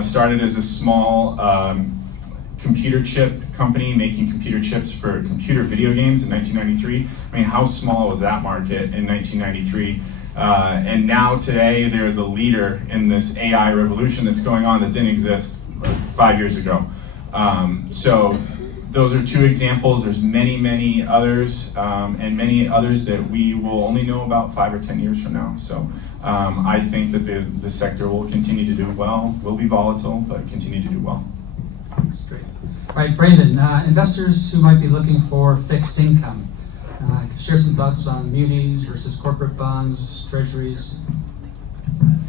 started as a small computer chip company making computer chips for computer video games in 1993. I mean, how small was that market in 1993? And now today they're the leader in this AI revolution that's going on that didn't exist 5 years ago. So those are two examples. There's many, many others, and many others that we will only know about 5 or 10 years from now. So I think that the sector will continue to do well, will be volatile, but continue to do well. That's great. All right, Brandon, investors who might be looking for fixed income, share some thoughts on munis versus corporate bonds, treasuries.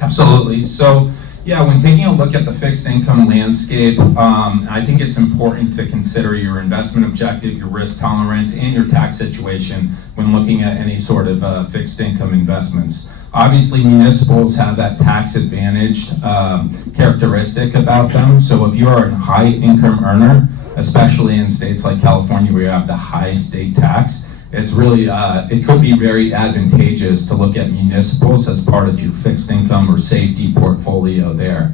Absolutely. So, yeah, when taking a look at the fixed income landscape, I think it's important to consider your investment objective, your risk tolerance, and your tax situation when looking at any sort of fixed income investments. Obviously, municipals have that tax advantaged characteristic about them. So if you are a high income earner, especially in states like California where you have the high state tax, it's really, it could be very advantageous to look at municipals as part of your fixed income or safety portfolio there.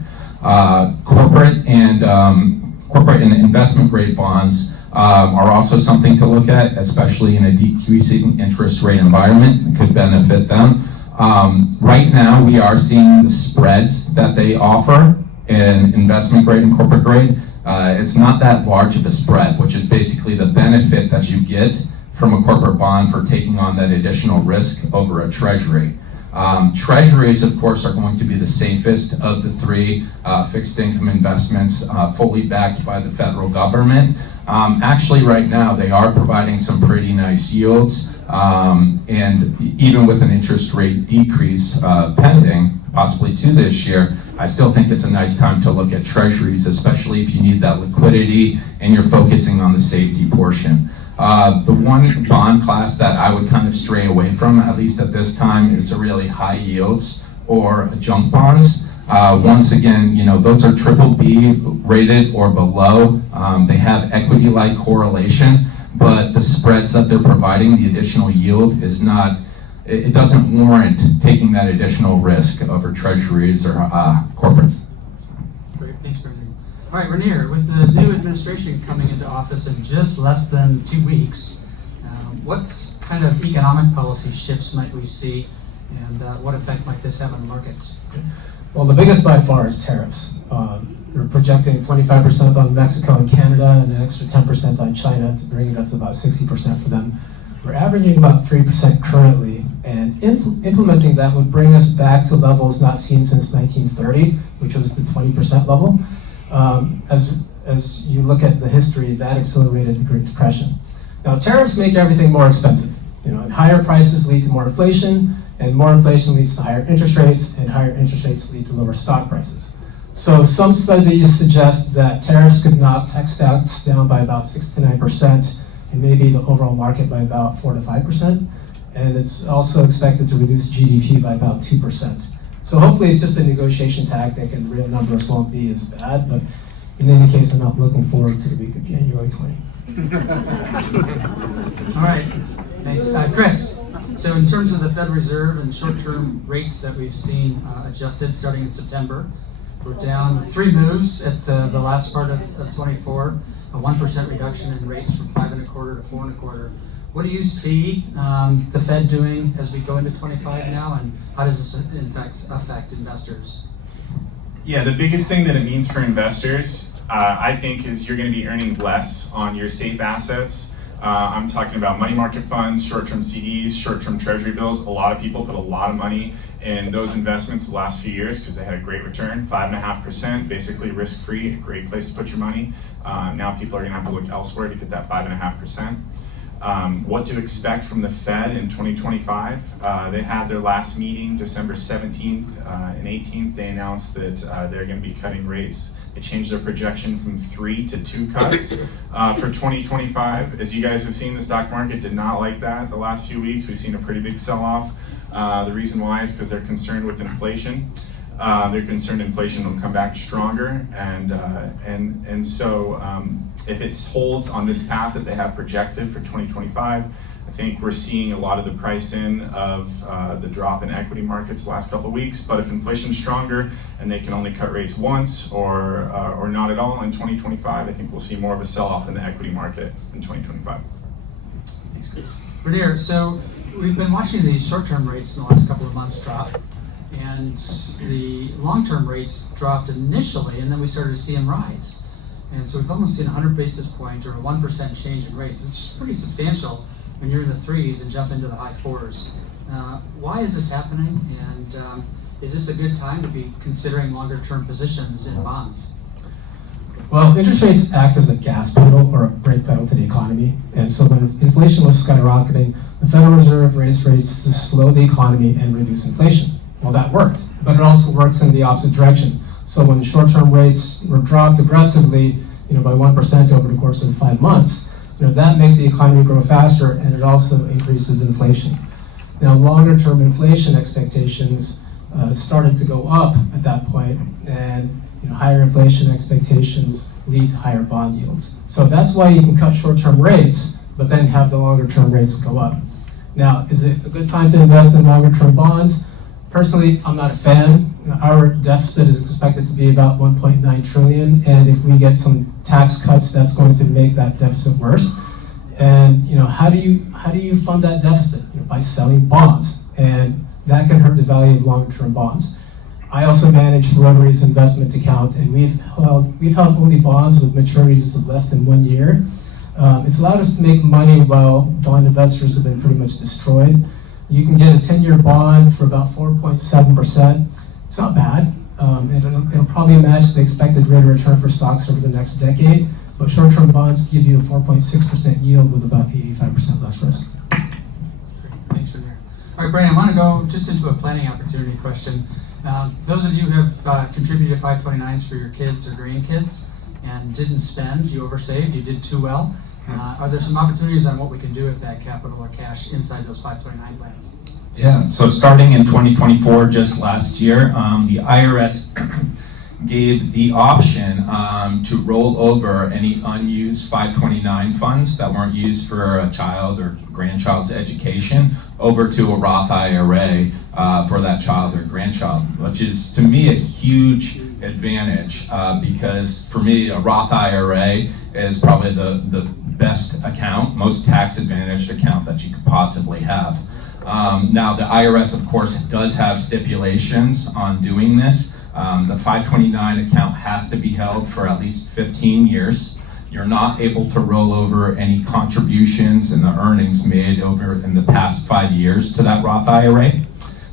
Corporate and investment grade bonds are also something to look at, especially in a decreasing interest rate environment. It could benefit them. Right now, we are seeing the spreads that they offer in investment grade and corporate grade. It's not that large of a spread, which is basically the benefit that you get from a corporate bond for taking on that additional risk over a treasury. Treasuries, of course, are going to be the safest of the three fixed income investments, fully backed by the federal government. Actually, right now, they are providing some pretty nice yields, and even with an interest rate decrease pending, possibly to this year, I still think it's a nice time to look at treasuries, especially if you need that liquidity and you're focusing on the safety portion. The one bond class that I would kind of stray away from, at least at this time, is the really high yields or junk bonds. Once again, you know, those are BBB rated or below. They have equity-like correlation, but the spreads that they're providing, the additional yield, is not, it doesn't warrant taking that additional risk over treasuries or corporates. Great, thanks, Brendan. All right, Rainier, with the new administration coming into office in just less than 2 weeks, what kind of economic policy shifts might we see, and what effect might this have on the markets? Well, the biggest by far is tariffs. They're projecting 25% on Mexico and Canada and an extra 10% on China to bring it up to about 60% for them. We're averaging about 3% currently, and implementing that would bring us back to levels not seen since 1930, which was the 20% level. As you look at the history, that accelerated the Great Depression. Now, tariffs make everything more expensive. You know, and higher prices lead to more inflation, and more inflation leads to higher interest rates, and higher interest rates lead to lower stock prices. So some studies suggest that tariffs could knock tech stocks down by about 6 to 9%, and maybe the overall market by about 4 to 5%. And it's also expected to reduce GDP by about 2%. So hopefully it's just a negotiation tactic and real numbers won't be as bad, but in any case, I'm not looking forward to the week of January 20. All right, thanks. Chris, so in terms of the Federal Reserve and short-term rates that we've seen adjusted starting in September, we're down 3 moves at the last part of 24, a 1% reduction in rates from 5.25 to 4.25. What do you see the Fed doing as we go into 25 now, and how does this in fact affect investors? Yeah, the biggest thing that it means for investors, I think, is you're going to be earning less on your safe assets. I'm talking about money market funds, short-term CDs, short-term treasury bills. A lot of people put a lot of money in those investments the last few years because they had a great return, 5.5%, basically risk-free, a great place to put your money. Now people are going to have to look elsewhere to get that 5.5%. What to expect from the Fed in 2025. They had their last meeting December 17th and 18th. They announced that they're going to be cutting rates. They changed their projection from 3 to 2 cuts for 2025. As you guys have seen, the stock market did not like that the last few weeks. We've seen a pretty big sell-off. The reason why is because they're concerned with inflation. They're concerned inflation will come back stronger, and so if it holds on this path that they have projected for 2025, I think we're seeing a lot of the price in of the drop in equity markets the last couple of weeks. But if inflation's stronger and they can only cut rates once or not at all in 2025, I think we'll see more of a sell-off in the equity market in 2025. Thanks, Chris. Rainier, so we've been watching these short-term rates in the last couple of months drop, and the long-term rates dropped initially, and then we started to see them rise. And so we've almost seen a 100 basis point or a 1% change in rates, which is pretty substantial when you're in the threes and jump into the high fours. Why is this happening, and is this a good time to be considering longer-term positions in bonds? Well, interest rates act as a gas pedal or a brake pedal to the economy. And so when inflation was skyrocketing, the Federal Reserve raised rates to slow the economy and reduce inflation. Well, that worked, but it also works in the opposite direction. So when short-term rates were dropped aggressively, by 1% over the course of 5 months, that makes the economy grow faster, and it also increases inflation. Now, longer-term inflation expectations started to go up at that point, and higher inflation expectations lead to higher bond yields. So that's why you can cut short-term rates, but then have the longer-term rates go up. Now, is it a good time to invest in longer-term bonds? Personally, I'm not a fan. Our deficit is expected to be about 1.9 trillion, and if we get some tax cuts, that's going to make that deficit worse. And how do you fund that deficit? By selling bonds, and that can hurt the value of long-term bonds. I also manage Rotary's investment account, and we've held only bonds with maturities of less than 1 year. It's allowed us to make money while bond investors have been pretty much destroyed. You can get a 10-year bond for about 4.7%. It's not bad. It'll probably match the expected rate of return for stocks over the next decade, but short-term bonds give you a 4.6% yield with about 85% less risk. Thanks for that. All right, Brian, I want to go just into a planning opportunity question. Those of you who have contributed 529s for your kids or grandkids and didn't spend, you oversaved, you did too well. Are there some opportunities on what we can do with that capital or cash inside those 529 plans? Yeah, so starting in 2024, just last year, the IRS gave the option to roll over any unused 529 funds that weren't used for a child or grandchild's education over to a Roth IRA for that child or grandchild, which is to me a huge advantage because for me a Roth IRA is probably the best account, most tax advantaged account that you could possibly have. Now the IRS of course does have stipulations on doing this. The 529 account has to be held for at least 15 years. You're not able to roll over any contributions and the earnings made over in the past 5 years to that Roth IRA.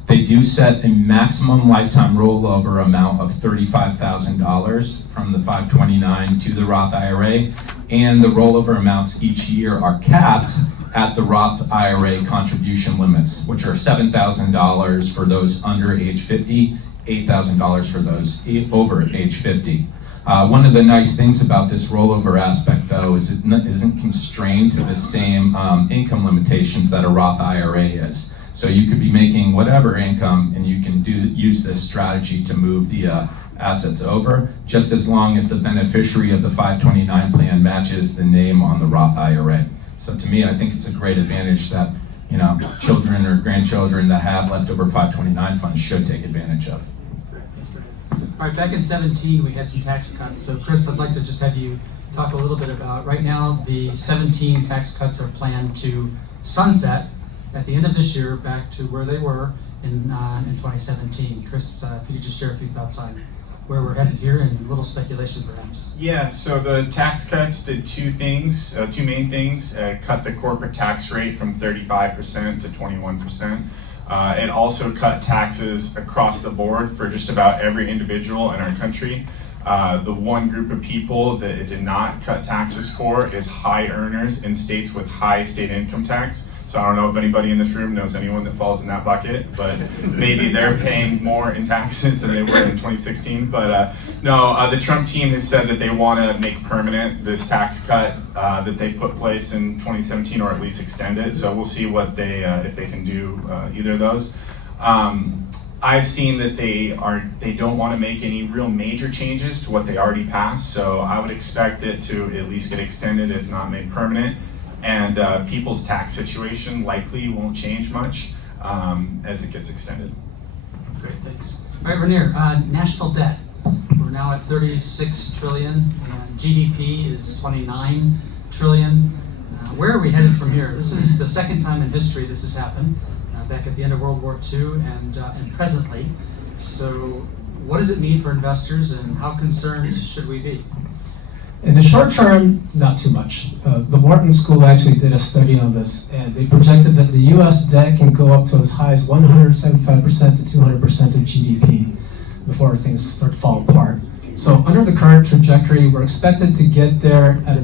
They do set a maximum lifetime rollover amount of $35,000 from the 529 to the Roth IRA, and the rollover amounts each year are capped at the Roth IRA contribution limits, which are $7,000 for those under age 50, $8,000 for those over age 50. One of the nice things about this rollover aspect, though, is it isn't constrained to the same income limitations that a Roth IRA is. So you could be making whatever income, and you can use this strategy to move the assets over, just as long as the beneficiary of the 529 plan matches the name on the Roth IRA. So to me, I think it's a great advantage that children or grandchildren that have leftover 529 funds should take advantage of. All right, back in 17, we had some tax cuts. So Chris, I'd like to just have you talk a little bit about, right now, the 17 tax cuts are planned to sunset at the end of this year back to where they were in 2017. Chris, if you could just share a few thoughts on where we're headed here and a little speculation perhaps. Yeah, so the tax cuts did two main things. Cut the corporate tax rate from 35% to 21%. It also cut taxes across the board for just about every individual in our country. The one group of people that it did not cut taxes for is high earners in states with high state income tax. So I don't know if anybody in this room knows anyone that falls in that bucket, but maybe they're paying more in taxes than they were in 2016. But no, the Trump team has said that they want to make permanent this tax cut that they put place in 2017, or at least extend it. So we'll see what they if they can do either of those. I've seen that they don't want to make any real major changes to what they already passed, so I would expect it to at least get extended, if not made permanent. And people's tax situation likely won't change much as it gets extended. Great, thanks. All right, Rainier, national debt. We're now at 36 trillion, and GDP is 29 trillion. Where are we headed from here? This is the second time in history this has happened, back at the end of World War II and presently. So what does it mean for investors, and how concerned should we be? In the short term, not too much. The Wharton School actually did a study on this, and they projected that the U.S. debt can go up to as high as 175% to 200% of GDP before things start to fall apart. So under the current trajectory, we're expected to get there in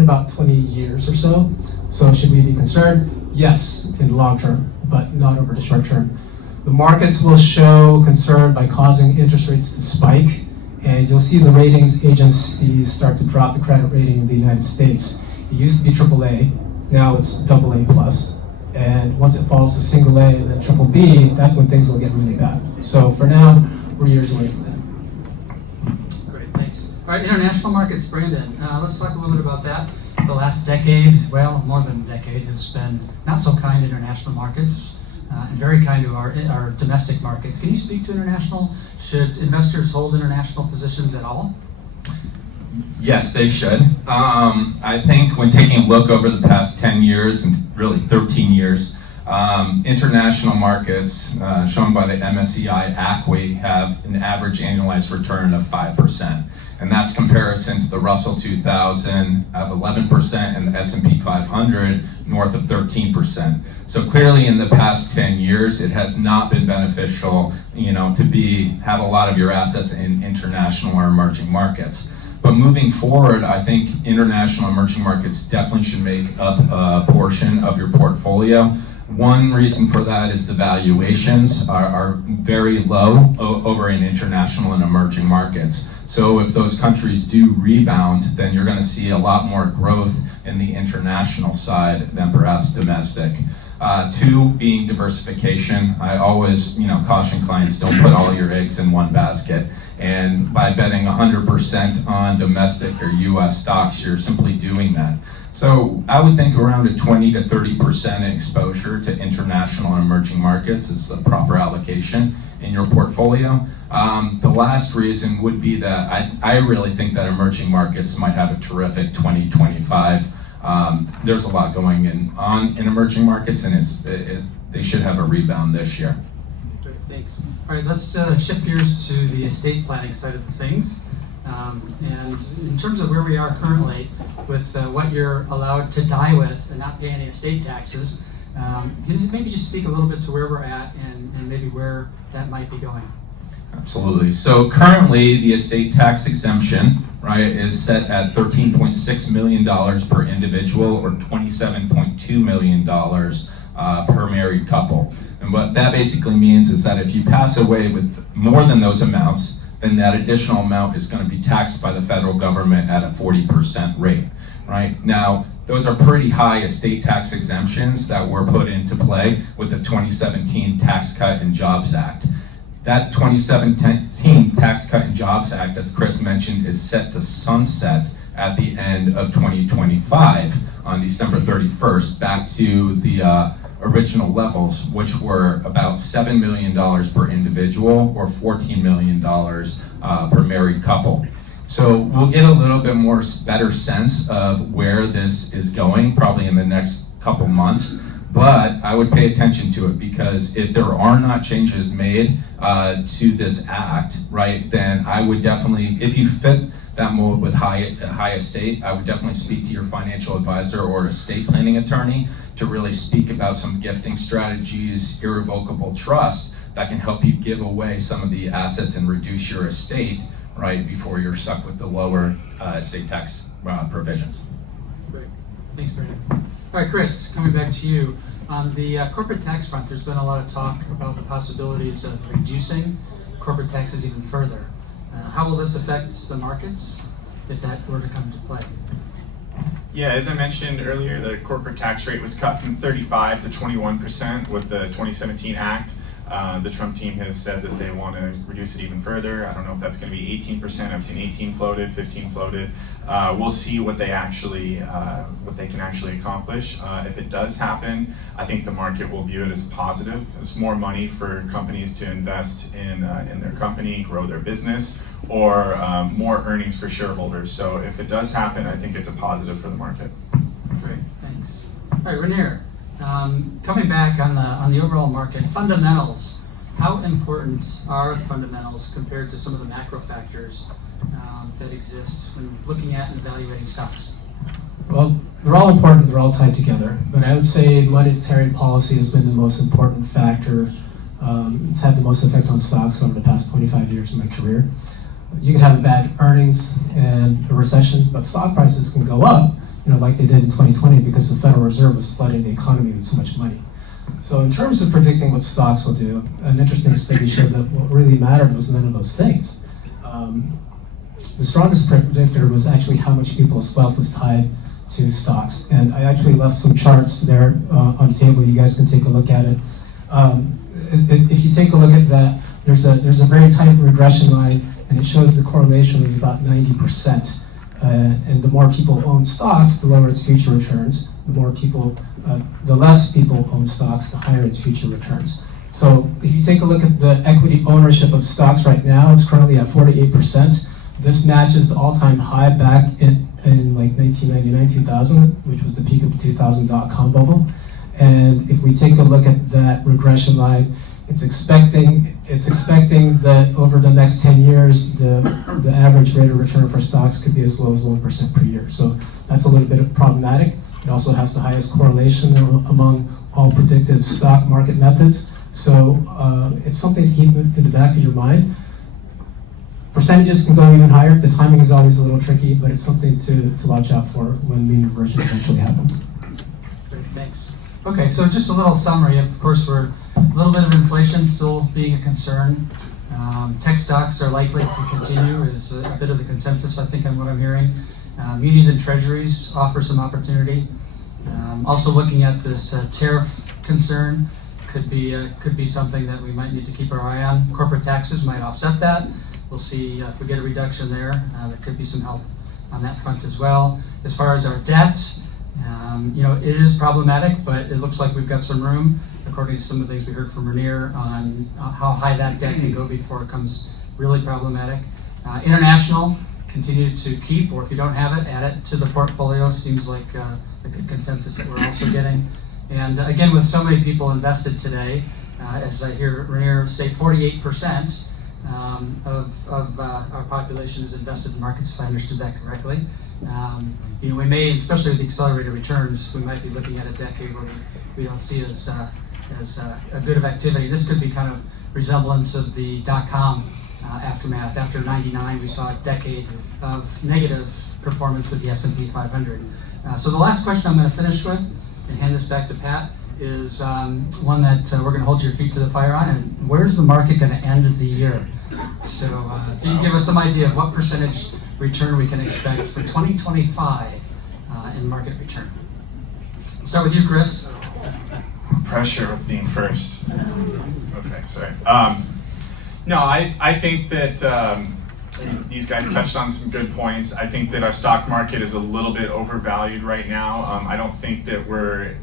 about 20 years or so. So should we be concerned? Yes, in the long term, but not over the short term. The markets will show concern by causing interest rates to spike, and you'll see the ratings agencies start to drop the credit rating in the United States. It used to be AAA, now it's AA+. And once it falls to single A and then triple B, that's when things will get really bad. So for now, we're years away from that. Great, thanks. All right, international markets, Brandon. Let's talk a little bit about that. The last decade, well, more than a decade, has been not so kind to international markets and very kind to our domestic markets. Can you speak to international? Should investors hold international positions at all? Yes, they should. I think when taking a look over the past 10 years and really 13 years, international markets shown by the MSCI ACWI have an average annualized return of 5%. And that's comparison to the Russell 2000 of 11% and the S&P 500 north of 13%. So clearly in the past 10 years, it has not been beneficial, to have a lot of your assets in international or emerging markets. But moving forward, I think international emerging markets definitely should make up a portion of your portfolio. One reason for that is the valuations are very low over in international and emerging markets. So if those countries do rebound, then you're going to see a lot more growth in the international side than perhaps domestic. Two, being diversification. I always, caution clients, don't put all your eggs in one basket. And by betting 100% on domestic or U.S. stocks, you're simply doing that. So I would think around a 20 to 30% exposure to international and emerging markets is the proper allocation in your portfolio. The last reason would be that I really think that emerging markets might have a terrific 2025. There's a lot going on in emerging markets, and they should have a rebound this year. Great, thanks. All right, let's shift gears to the estate planning side of things. And in terms of where we are currently with what you're allowed to die with and not pay any estate taxes, can you maybe just speak a little bit to where we're at and maybe where that might be going? Absolutely. So currently, the estate tax exemption, is set at $13.6 million per individual, or $27.2 million per married couple. And what that basically means is that if you pass away with more than those amounts, then that additional amount is going to be taxed by the federal government at a 40% rate. Now, those are pretty high estate tax exemptions that were put into play with the 2017 Tax Cut and Jobs Act. That 2017 Tax Cut and Jobs Act, as Chris mentioned, is set to sunset at the end of 2025 on December 31st, back to the original levels, which were about $7 million per individual or $14 million per married couple. So we'll get a little bit more better sense of where this is going probably in the next couple months. But I would pay attention to it, because if there are not changes made to this act, then I would definitely, if you fit that mold with high estate, I would definitely speak to your financial advisor or estate planning attorney to really speak about some gifting strategies, irrevocable trusts that can help you give away some of the assets and reduce your estate, before you're stuck with the lower estate tax provisions. Great. Thanks, Brandon. All right, Chris, coming back to you. On the corporate tax front, there's been a lot of talk about the possibilities of reducing corporate taxes even further. How will this affect the markets if that were to come to play? Yeah, as I mentioned earlier, the corporate tax rate was cut from 35 to 21% with the 2017 Act. The Trump team has said that they want to reduce it even further. I don't know if that's going to be 18%. I've seen 18 floated, 15 floated. We'll see what they can actually accomplish. If it does happen, I think the market will view it as positive. It's more money for companies to invest in their company, grow their business, or more earnings for shareholders. So if it does happen, I think it's a positive for the market. Great, thanks. All right, Rainier, coming back on the overall market, fundamentals. How important are fundamentals compared to some of the macro factors that exist when looking at and evaluating stocks? Well, they're all important, they're all tied together, but I would say monetary policy has been the most important factor. It's had the most effect on stocks over the past 25 years in my career. You can have bad earnings and a recession, but stock prices can go up, like they did in 2020 because the Federal Reserve was flooding the economy with so much money. So in terms of predicting what stocks will do, an interesting study showed that what really mattered was none of those things. The strongest predictor was actually how much people's wealth was tied to stocks. And I actually left some charts there on the table. You guys can take a look at it. If you take a look at that, there's a very tight regression line, and it shows the correlation is about 90%. And the more people own stocks, the lower its future returns. The less people own stocks, the higher its future returns. So if you take a look at the equity ownership of stocks right now, it's currently at 48%. This matches the all-time high back in like 1999, 2000, which was the peak of the 2000 dot-com bubble. And if we take a look at that regression line, it's expecting that over the next 10 years, the average rate of return for stocks could be as low as 1% per year. So that's a little bit problematic. It also has the highest correlation among all predictive stock market methods. So it's something to keep in the back of your mind. Percentages can go even higher. The timing is always a little tricky, but it's something to watch out for when mean reversion eventually happens. Great, thanks. Okay, so just a little summary. Of course, we're a little bit of inflation still being a concern. Tech stocks are likely to continue is a bit of the consensus, I think, on what I'm hearing. Munis and treasuries offer some opportunity. Also looking at this tariff concern could be something that we might need to keep our eye on. Corporate taxes might offset that. We'll see if we get a reduction there. There could be some help on that front as well. As far as our debt, it is problematic, but it looks like we've got some room, according to some of the things we heard from Rainier, on how high that debt can go before it becomes really problematic. International, continue to keep, or if you don't have it, add it to the portfolio. Seems like a good consensus that we're also getting. And again, with so many people invested today, as I hear Rainier state, 48% of our population is invested in markets, if I understood that correctly. We may, especially with the accelerated returns, we might be looking at a decade where we don't see as a bit of activity. This could be kind of resemblance of the dot-com aftermath. After '99, we saw a decade of negative performance with the S&P 500. So the last question I'm going to finish with, and hand this back to Pat, is one that we're going to hold your feet to the fire on. And where's the market going to end the year? So if you can give us some idea of what percentage return we can expect for 2025 in market return. Let's start with you, Chris. Pressure with being first. Okay, sorry. No, I think that these guys touched on some good points. I think that our stock market is a little bit overvalued right now. I don't think that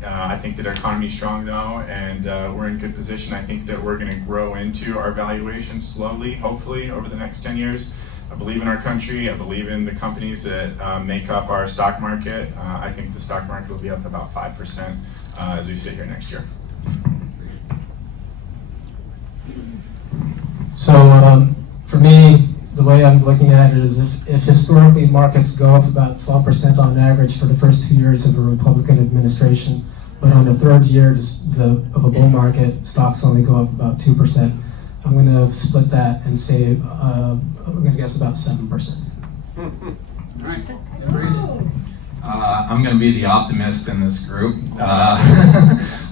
I think that our economy is strong though, and we're in good position. I think that we're going to grow into our valuation slowly, hopefully, over the next 10 years. I believe in our country. I believe in the companies that make up our stock market. I think the stock market will be up about 5% as we sit here next year. So for me, the way I'm looking at it is if historically markets go up about 12% on average for the first 2 years of a Republican administration, but on the third year of a bull market, stocks only go up about 2%. I'm going to split that and say, I'm going to guess about 7%. All right. I'm going to be the optimist in this group.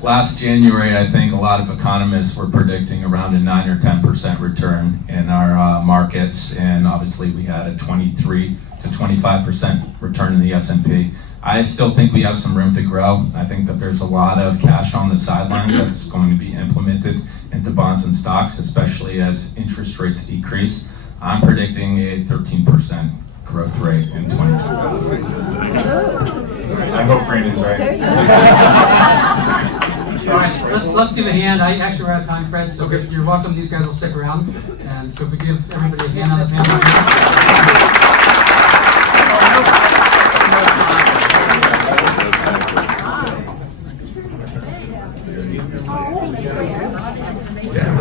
Last January, I think a lot of economists were predicting around a 9 or 10% return in our markets, and obviously we had a 23% to 25% return in the S&P. I still think we have some room to grow. I think that there's a lot of cash on the sideline that's going to be implemented into bonds and stocks, especially as interest rates decrease. I'm predicting a 13% growth rate in 2020. I hope Brandon's right. All right, let's give a hand. Actually, we're out of time, Fred, so you're welcome. These guys will stick around. And so if we give everybody a hand on the panel.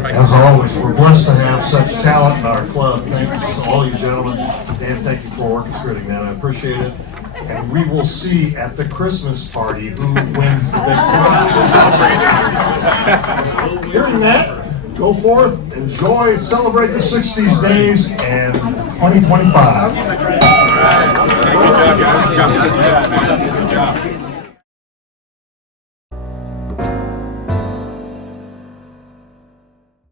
As always, we're blessed to have such talent in our club. Thanks to all you gentlemen. Dan, thank you for orchestrating that. I appreciate it. And we will see at the Christmas party who wins the big prize. Hearing that, go forth, enjoy, celebrate the 60s days and 2025.